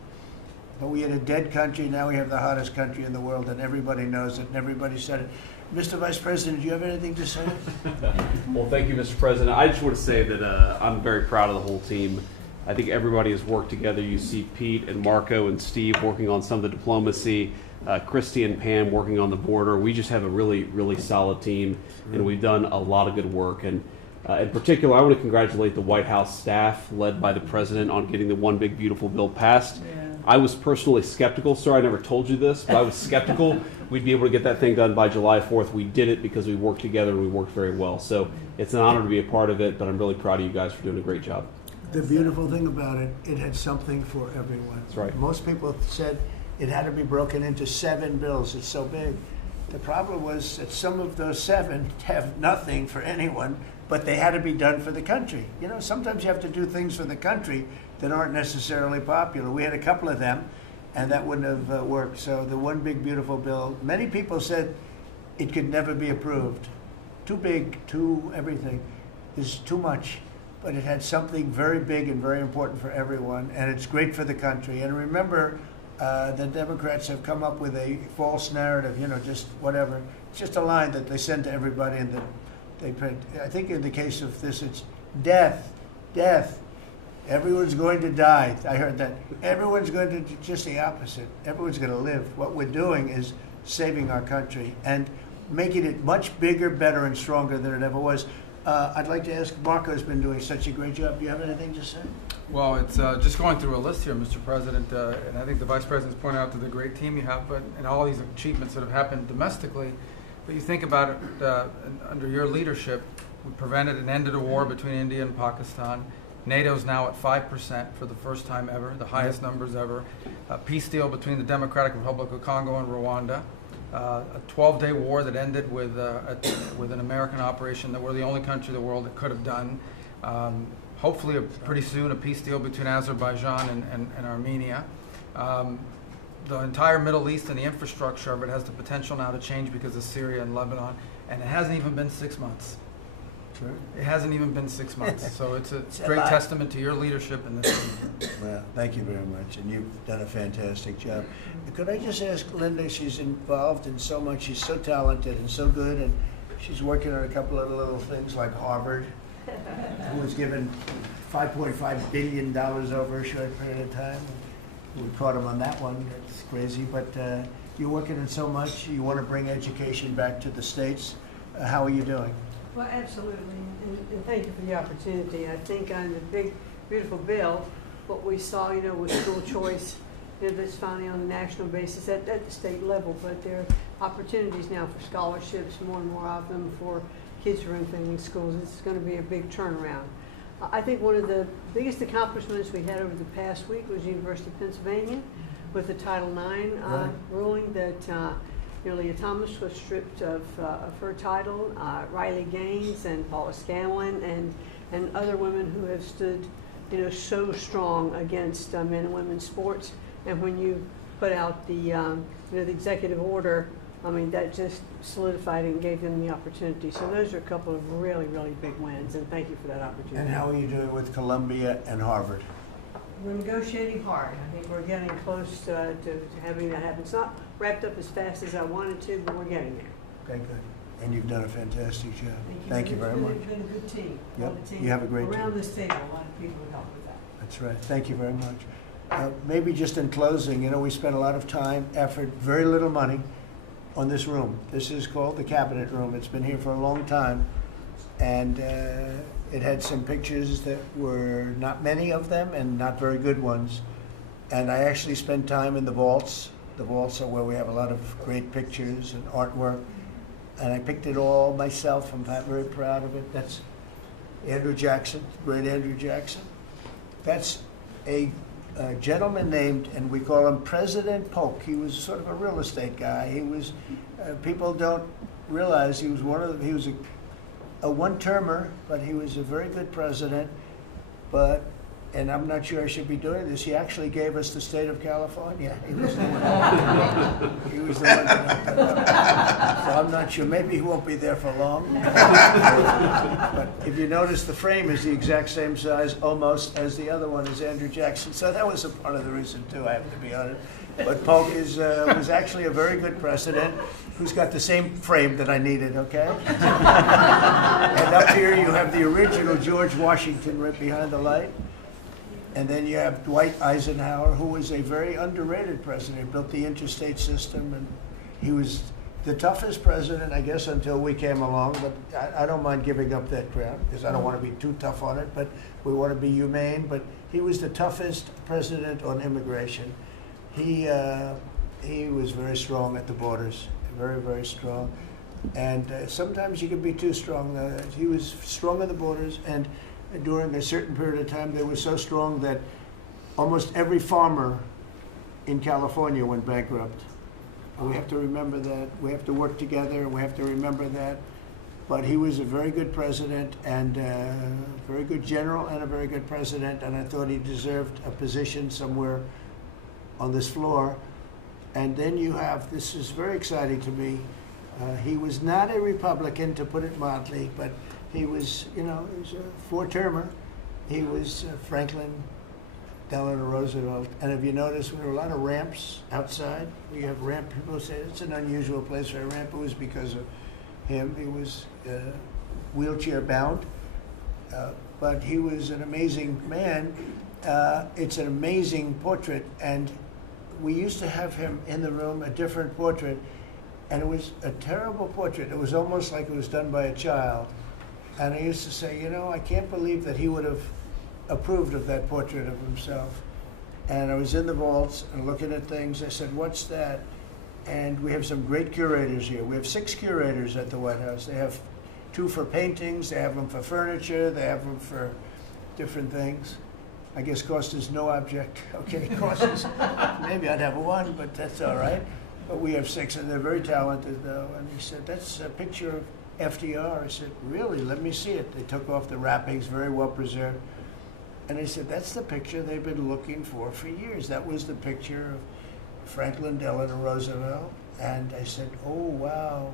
But we had a dead country. Now we have the hottest country in the world, and everybody knows it, and everybody said it. Mr. Vice President, do you have anything to say? Well, thank you, Mr. President. I just want to say that I'm very proud of the whole team. I think everybody has worked together. You see Pete and Marco and Steve working on some of the diplomacy, Christy and Pam working on the border. We just have a really, really solid team, and we've done a lot of good work. And in particular, I want to congratulate the White House staff led by the President on getting the One Big Beautiful Bill passed. Yeah. I was personally skeptical, sir. I never told you this, but I was skeptical we'd be able to get that thing done by July 4th. We did it because we worked together and we worked very well. So it's an honor to be a part of it, but I'm really proud of you guys for doing a great job. The beautiful thing about it, it had something for everyone. That's right. Most people said it had to be broken into 7 bills. It's so big. The problem was that some of those 7 have nothing for anyone, but they had to be done for the country. You know, sometimes you have to do things for the country that aren't necessarily popular. We had a couple of them, and that wouldn't have worked. So the One Big Beautiful Bill, many people said it could never be approved. Too big, too everything. Is too much. But it had something very big and very important for everyone, and it's great for the country. And remember, the Democrats have come up with a false narrative, you know, just whatever. It's just a line that they send to everybody and that they print. I think in the case of this, it's death, death. Everyone's going to die. I heard that. Everyone's going to, just the opposite. Everyone's going to live. What we're doing is saving our country and making it much bigger, better, and stronger than it ever was. I'd like to ask, Marco's been doing such a great job. Do you have anything to say? Well, it's just going through a list here, Mr. President, and I think the Vice President's pointed out to the great team you have, but and all these achievements that have happened domestically. But you think about it, under your leadership, we prevented and ended a war between India and Pakistan. NATO's now at 5% for the first time ever, the highest numbers ever. A peace deal between the Democratic Republic of Congo and Rwanda. A 12-day war that ended with an American operation that we're the only country in the world that could have done. Hopefully, pretty soon, a peace deal between Azerbaijan and Armenia. The entire Middle East and the infrastructure of it has the potential now to change because of Syria and Lebanon, and it hasn't even been 6 months. Sure. It hasn't even been 6 months, so it's a great testament to your leadership in this. Well, thank you very much, and you've done a fantastic job. Could I just ask Linda, she's involved in so much, she's so talented and so good, and she's working on a couple of little things like Harvard, who was given $5.5 billion over a short period of time. We caught him on that one, that's crazy, but you're working on so much, you want to bring education back to the States. How are you doing? Well, absolutely, and thank you for the opportunity. I think on the Big Beautiful Bill, what we saw, you know, with school choice, you know, that's finally on a national basis at the state level, but there are opportunities now for scholarships, more and more of them for kids who are in failing schools. It's going to be a big turnaround. I think one of the biggest accomplishments we had over the past week was University of Pennsylvania with the Title IX ruling that Julia Thomas was stripped of her title, Riley Gaines and Paula Scanlon, and other women who have stood, so strong against men and women's sports. And when you put out the executive order, I mean, that just solidified it and gave them the opportunity. So those are a couple of really, really big wins, and thank you for that opportunity. And how are you doing with Columbia and Harvard? We're negotiating hard. I think we're getting close to having that happen. It's not wrapped up as fast as I wanted to, but we're getting there. Okay, good. And you've done a fantastic job. Thank you very much. It's been a good team. Yep. The team You have a great around team. this table, a lot of people have helped with that. That's right. Thank you very much. Maybe just in closing, we spent a lot of time, effort, very little money on this room. This is called the Cabinet Room. It's been here for a long time. And it had some pictures that were not many of them and not very good ones. And I actually spent time in the vaults. The vaults are where we have a lot of great pictures and artwork. And I picked it all myself. I'm very proud of it. That's Andrew Jackson, great Andrew Jackson. That's a gentleman named, and we call him President Polk. He was sort of a real estate guy. He was, people don't realize he was he was a one-termer, but he was a very good president. But, and I'm not sure I should be doing this, he actually gave us the state of California. He was the one. He was the one that, so I'm not sure, maybe he won't be there for long. But if you notice, the frame is the exact same size almost as the other one is Andrew Jackson. So that was a part of the reason too, I have to be honest. But Polk was actually a very good president who's got the same frame that I needed, okay? And up here you have the original George Washington right behind the light. And then you have Dwight Eisenhower, who was a very underrated president. He built the interstate system, and he was the toughest president, I guess, until we came along. But I don't mind giving up that crown, because I don't want to be too tough on it, but we want to be humane. But he was the toughest president on immigration. He was very strong at the borders, very, very strong. And sometimes you can be too strong. He was strong at the borders, and during a certain period of time, they were so strong that almost every farmer in California went bankrupt. And we have to remember that. We have to work together, and we have to remember that. But he was a very good president, and a very good general, and a very good president, and I thought he deserved a position somewhere on this floor. And then you have, this is very exciting to me, he was not a Republican, to put it mildly, but he was, he was a four-termer. He was Franklin Delano Roosevelt. And if you notice, there were a lot of ramps outside. We have ramp, people say it's an unusual place for a ramp. It was because of him. He was wheelchair bound, but he was an amazing man. It's an amazing portrait, and we used to have him in the room, a different portrait, and it was a terrible portrait. It was almost like it was done by a child. And I used to say, I can't believe that he would have approved of that portrait of himself. And I was in the vaults and looking at things. I said, what's that? And we have some great curators here. We have 6 curators at the White House. They have 2 for paintings, they have them for furniture, they have them for different things. I guess cost is no object. Okay, cost is, maybe I'd have 1, but that's all right. But we have 6, and they're very talented, though. And he said, that's a picture of FDR. I said, really? Let me see it. They took off the wrappings, very well preserved. And I said, that's the picture they've been looking for years. That was the picture of Franklin Delano Roosevelt. And I said, oh, wow.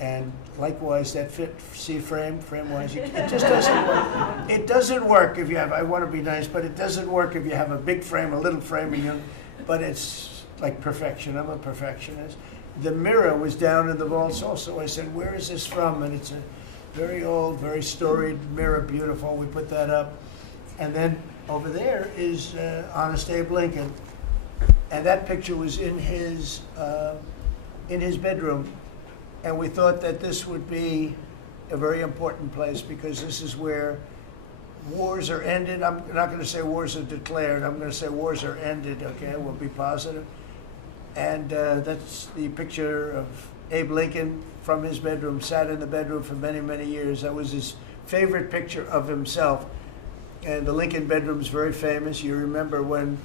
And likewise, that fit, see frame-wise, it just doesn't work. It doesn't work if you have, I want to be nice, but it doesn't work if you have a big frame, a little frame, and but it's like perfection. I'm a perfectionist. The mirror was down in the vaults also. I said, where is this from? And it's a very old, very storied mirror, beautiful. We put that up. And then over there is Honest Abe Lincoln. And that picture was in his bedroom. And we thought that this would be a very important place because this is where wars are ended. I'm not going to say wars are declared. I'm going to say wars are ended, okay? We'll be positive. And that's the picture of Abe Lincoln from his bedroom, sat in the bedroom for many, many years. That was his favorite picture of himself. And the Lincoln bedroom is very famous. You remember when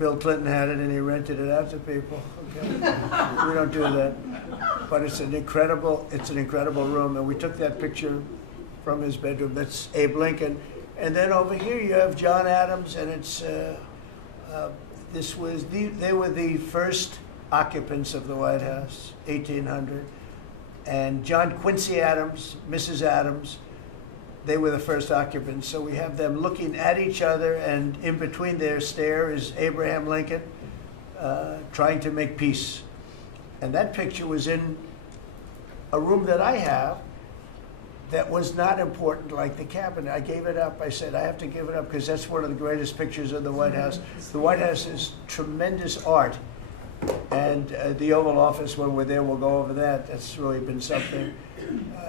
Bill Clinton had it and he rented it out to people. Okay? We don't do that. But it's an incredible room. And we took that picture from his bedroom. That's Abe Lincoln. And then over here you have John Adams, and it's they were the first occupants of the White House, 1800. And John Quincy Adams, Mrs. Adams, they were the first occupants. So we have them looking at each other, and in between their stare is Abraham Lincoln trying to make peace. And that picture was in a room that I have that was not important like the cabinet. I gave it up. I said, I have to give it up because that's one of the greatest pictures of the White House. The White House is tremendous art. And the Oval Office, when we're there, we'll go over that. That's really been something.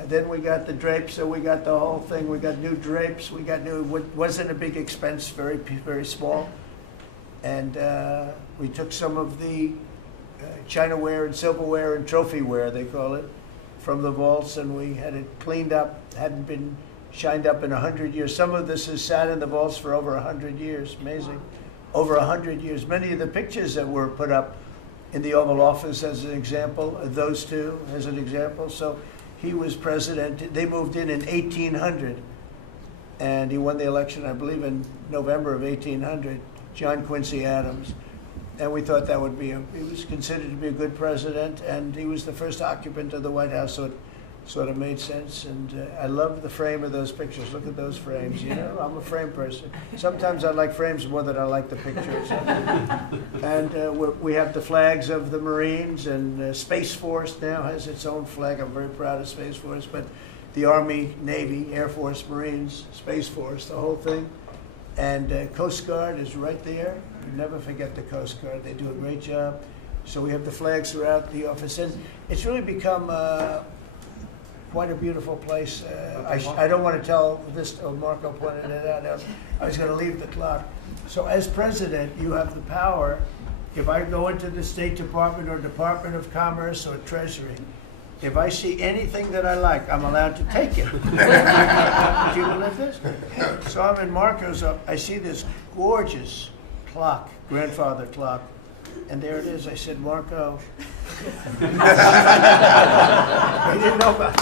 Then we got the drapes, so we got the whole thing. We got new drapes. We got new, wasn't a big expense, very, very small. And we took some of the chinaware and silverware and trophyware, they call it, from the vaults, and we had it cleaned up. Hadn't been shined up in 100 years. Some of this has sat in the vaults for over 100 years. Amazing. Over 100 years. Many of the pictures that were put up in the Oval Office, as an example, those two as an example. So he was president. They moved in 1800, and he won the election, I believe, in November of 1800, John Quincy Adams. And we thought that would be, he was considered to be a good president, and he was the first occupant of the White House, so it sort of made sense. And I love the frame of those pictures. Look at those frames, you know, I'm a frame person. Sometimes I like frames more than I like the pictures. And we have the flags of the Marines, and Space Force now has its own flag. I'm very proud of Space Force, but the Army, Navy, Air Force, Marines, Space Force, the whole thing. And Coast Guard is right there. You never forget the Coast Guard. They do a great job. So we have the flags throughout the office. And it's really become quite a beautiful place. I don't want to tell this, Marco pointed it out. I was going to leave the clock. So as president, you have the power. If I go into the State Department or Department of Commerce or Treasury, if I see anything that I like, I'm allowed to take it. Do you believe this? So I'm in Marco's, I see this gorgeous clock, grandfather clock, and there it is. I said, Marco. He didn't know about it.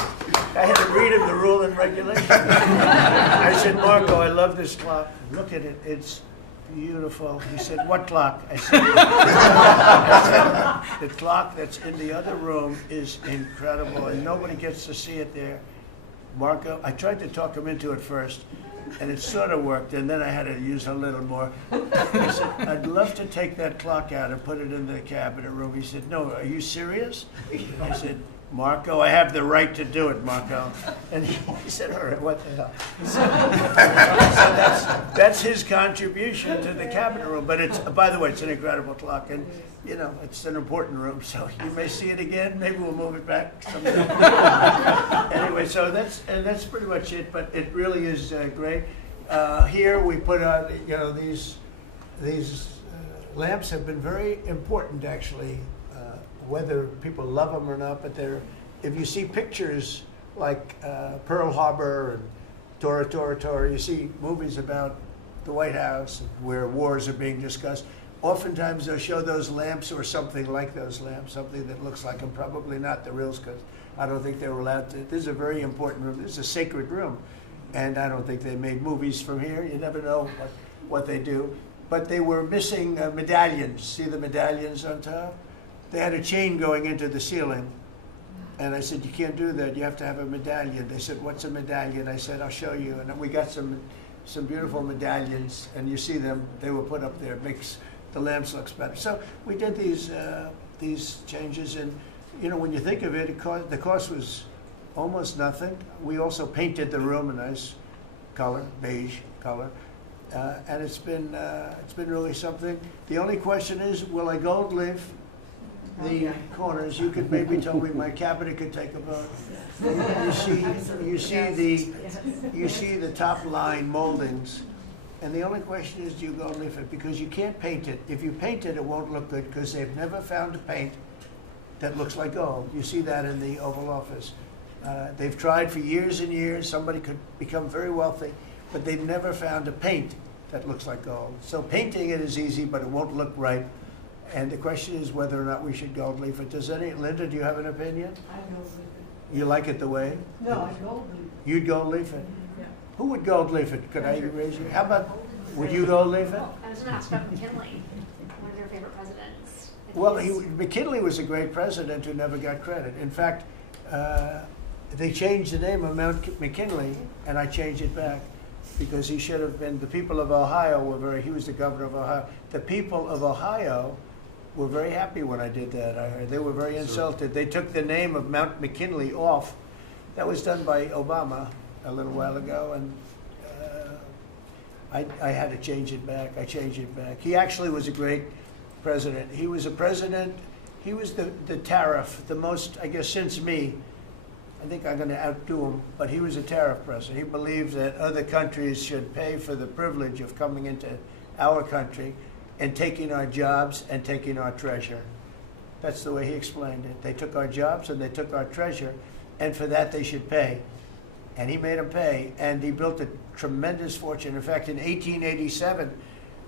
I had to read him the rule and regulation. I said, Marco, I love this clock. Look at it. It's beautiful. He said, what clock? I said, the clock that's in the other room is incredible, and nobody gets to see it there. Marco, I tried to talk him into it first, and it sort of worked, and then I had to use a little more. I said, I'd love to take that clock out and put it in the cabinet room. He said, no, are you serious? I said, Marco, I have the right to do it, Marco. And he said, all right, what the hell? So that's his contribution to the cabinet room. But it's, by the way, it's an incredible clock. And, you know, it's an important room. So you may see it again. Maybe we'll move it back someday. Anyway, so that's pretty much it. But it really is great. Here we put out, you know, these lamps have been very important, actually. Whether people love them or not, but if you see pictures like Pearl Harbor and Tora Tora Tora, you see movies about the White House where wars are being discussed, oftentimes they'll show those lamps or something like those lamps, something that looks like them, probably not the reals, because I don't think they were allowed to. This is a very important room. This is a sacred room, and I don't think they made movies from here. You never know what they do. But they were missing medallions. See the medallions on top? They had a chain going into the ceiling, and I said, you can't do that, you have to have a medallion. They said, what's a medallion? I said, I'll show you. And we got some beautiful medallions, and you see them, they were put up there. It makes the lamps look better. So we did these changes, and you know, when you think of it, the cost was almost nothing. We also painted the room a nice color, beige color. And it's been really something. The only question is, will I gold leaf the corners? You could maybe tell me my cabinet could take a vote. You see the top line moldings, and the only question is, do you gold leaf it? Because you can't paint it. If you paint it, it won't look good because they've never found a paint that looks like gold. You see that in the Oval Office. They've tried for years and years. Somebody could become very wealthy, but they've never found a paint that looks like gold. So painting it is easy, but it won't look right. And the question is whether or not we should gold leaf it. Linda, do you have an opinion? I gold leaf it. You like it the way? No, I gold leaf it. You'd gold leaf it? Yeah. Who would gold leaf it? Could I raise you? How about, would you gold leaf it? I was going to ask about McKinley, one of your favorite presidents. Well, McKinley was a great president who never got credit. In fact, they changed the name of Mount McKinley, and I changed it back because he should have been, the people of Ohio were he was the governor of Ohio. The people of Ohio were very happy when I did that. I heard they were very insulted. They took the name of Mount McKinley off. That was done by Obama a little while ago, and I had to change it back. I changed it back. He actually was a great president. He was a president, he was the tariff, the most, I guess, since me. I think I'm going to outdo him, but he was a tariff president. He believed that other countries should pay for the privilege of coming into our country and taking our jobs and taking our treasure. That's the way he explained it. They took our jobs and they took our treasure, and for that they should pay. And he made them pay, and he built a tremendous fortune. In fact, in 1887,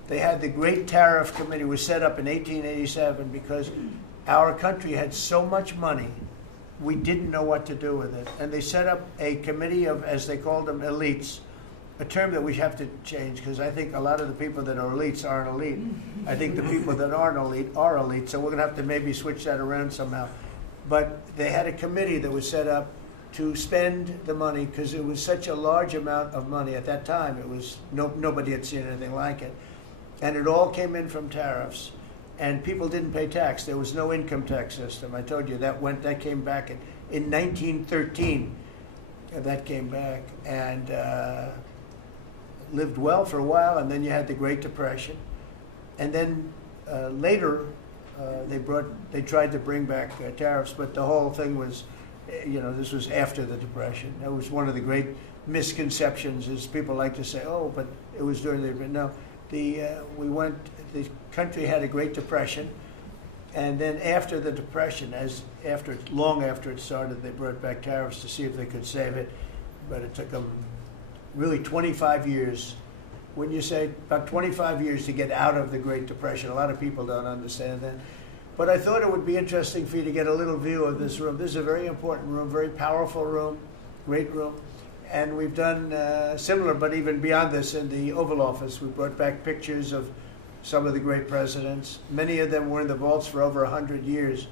they had the Great Tariff Committee was set up in 1887 because our country had so much money, we didn't know what to do with it. And they set up a committee of, as they called them, elites, a term that we have to change because I think a lot of the people that are elites aren't elite. I think the people that aren't elite are elite, so we're going to have to maybe switch that around somehow. But they had a committee that was set up to spend the money because it was such a large amount of money at that time. It was nobody had seen anything like it. And it all came in from tariffs. And people didn't pay tax. There was no income tax system. I told you that came back in 1913. That came back and lived well for a while. And then you had the Great Depression. And then later they tried to bring back tariffs, but the whole thing was, this was after the Depression. That was one of the great misconceptions. Is people like to say, "Oh, but it was during the no." The country had a Great Depression, and then after the Depression, long after it started, they brought back tariffs to see if they could save it, but it took them really 25 years. When you say about 25 years to get out of the Great Depression, a lot of people don't understand that. But I thought it would be interesting for you to get a little view of this room. This is a very important room, very powerful room, great room. And we've done similar, but even beyond this, in the Oval Office. We brought back pictures of some of the great presidents. Many of them were in the vaults for over 100 years.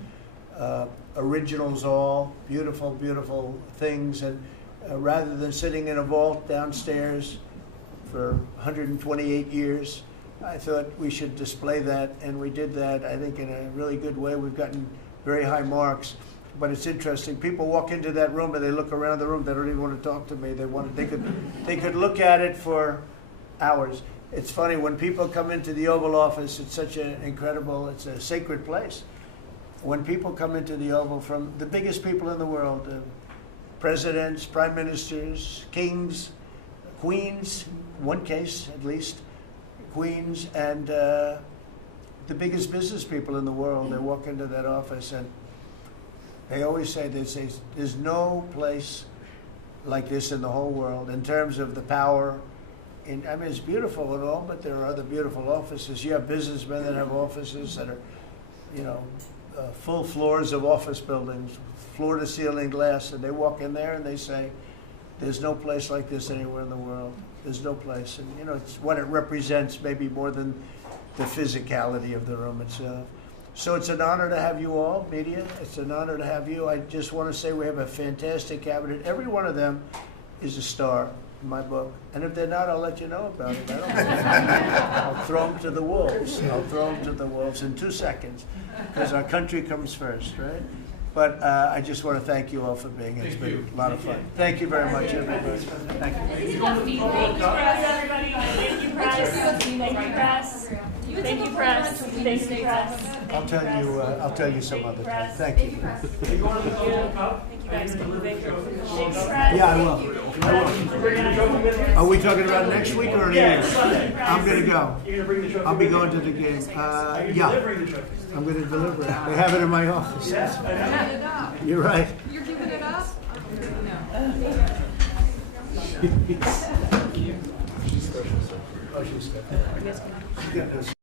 Originals all, beautiful, beautiful things. And rather than sitting in a vault downstairs for 128 years, I thought we should display that. And we did that, I think, in a really good way. We've gotten very high marks. But it's interesting. People walk into that room and they look around the room. They don't even want to talk to me. They could look at it for hours. It's funny when people come into the Oval Office. It's such an incredible. It's a sacred place. When people come into the Oval from the biggest people in the world, presidents, prime ministers, kings, queens. One case at least, queens, and the biggest business people in the world. They walk into that office and. They always say, there's no place like this in the whole world in terms of the power. It's beautiful and all, but there are other beautiful offices. You have businessmen that have offices that are, full floors of office buildings, floor-to-ceiling glass, and they walk in there and they say, there's no place like this anywhere in the world. There's no place. And, it's what it represents maybe more than the physicality of the room itself. So it's an honor to have you all, media. It's an honor to have you. I just want to say we have a fantastic cabinet. Every one of them is a star in my book. And if they're not, I'll let you know about it. I don't care. I'll throw them to the wolves. I'll throw them to the wolves in 2 seconds because our country comes first, right? But I just want to thank you all for being here. It's been a lot of fun. Thank you very much, everybody. Thank you. Thank you, press, everybody. Thank you, press. Thank you, press. Thank you, press. Thank you, press. I'll tell you some other time. Thank you. Thank you guys for moving. Yeah, I will. Are we talking about next week or next? I'm going to go. I'll be going to the game. Yeah. I'm going to deliver it. They have it in my office. You're right. You're giving it up? No. Oh, she's good. You guys can-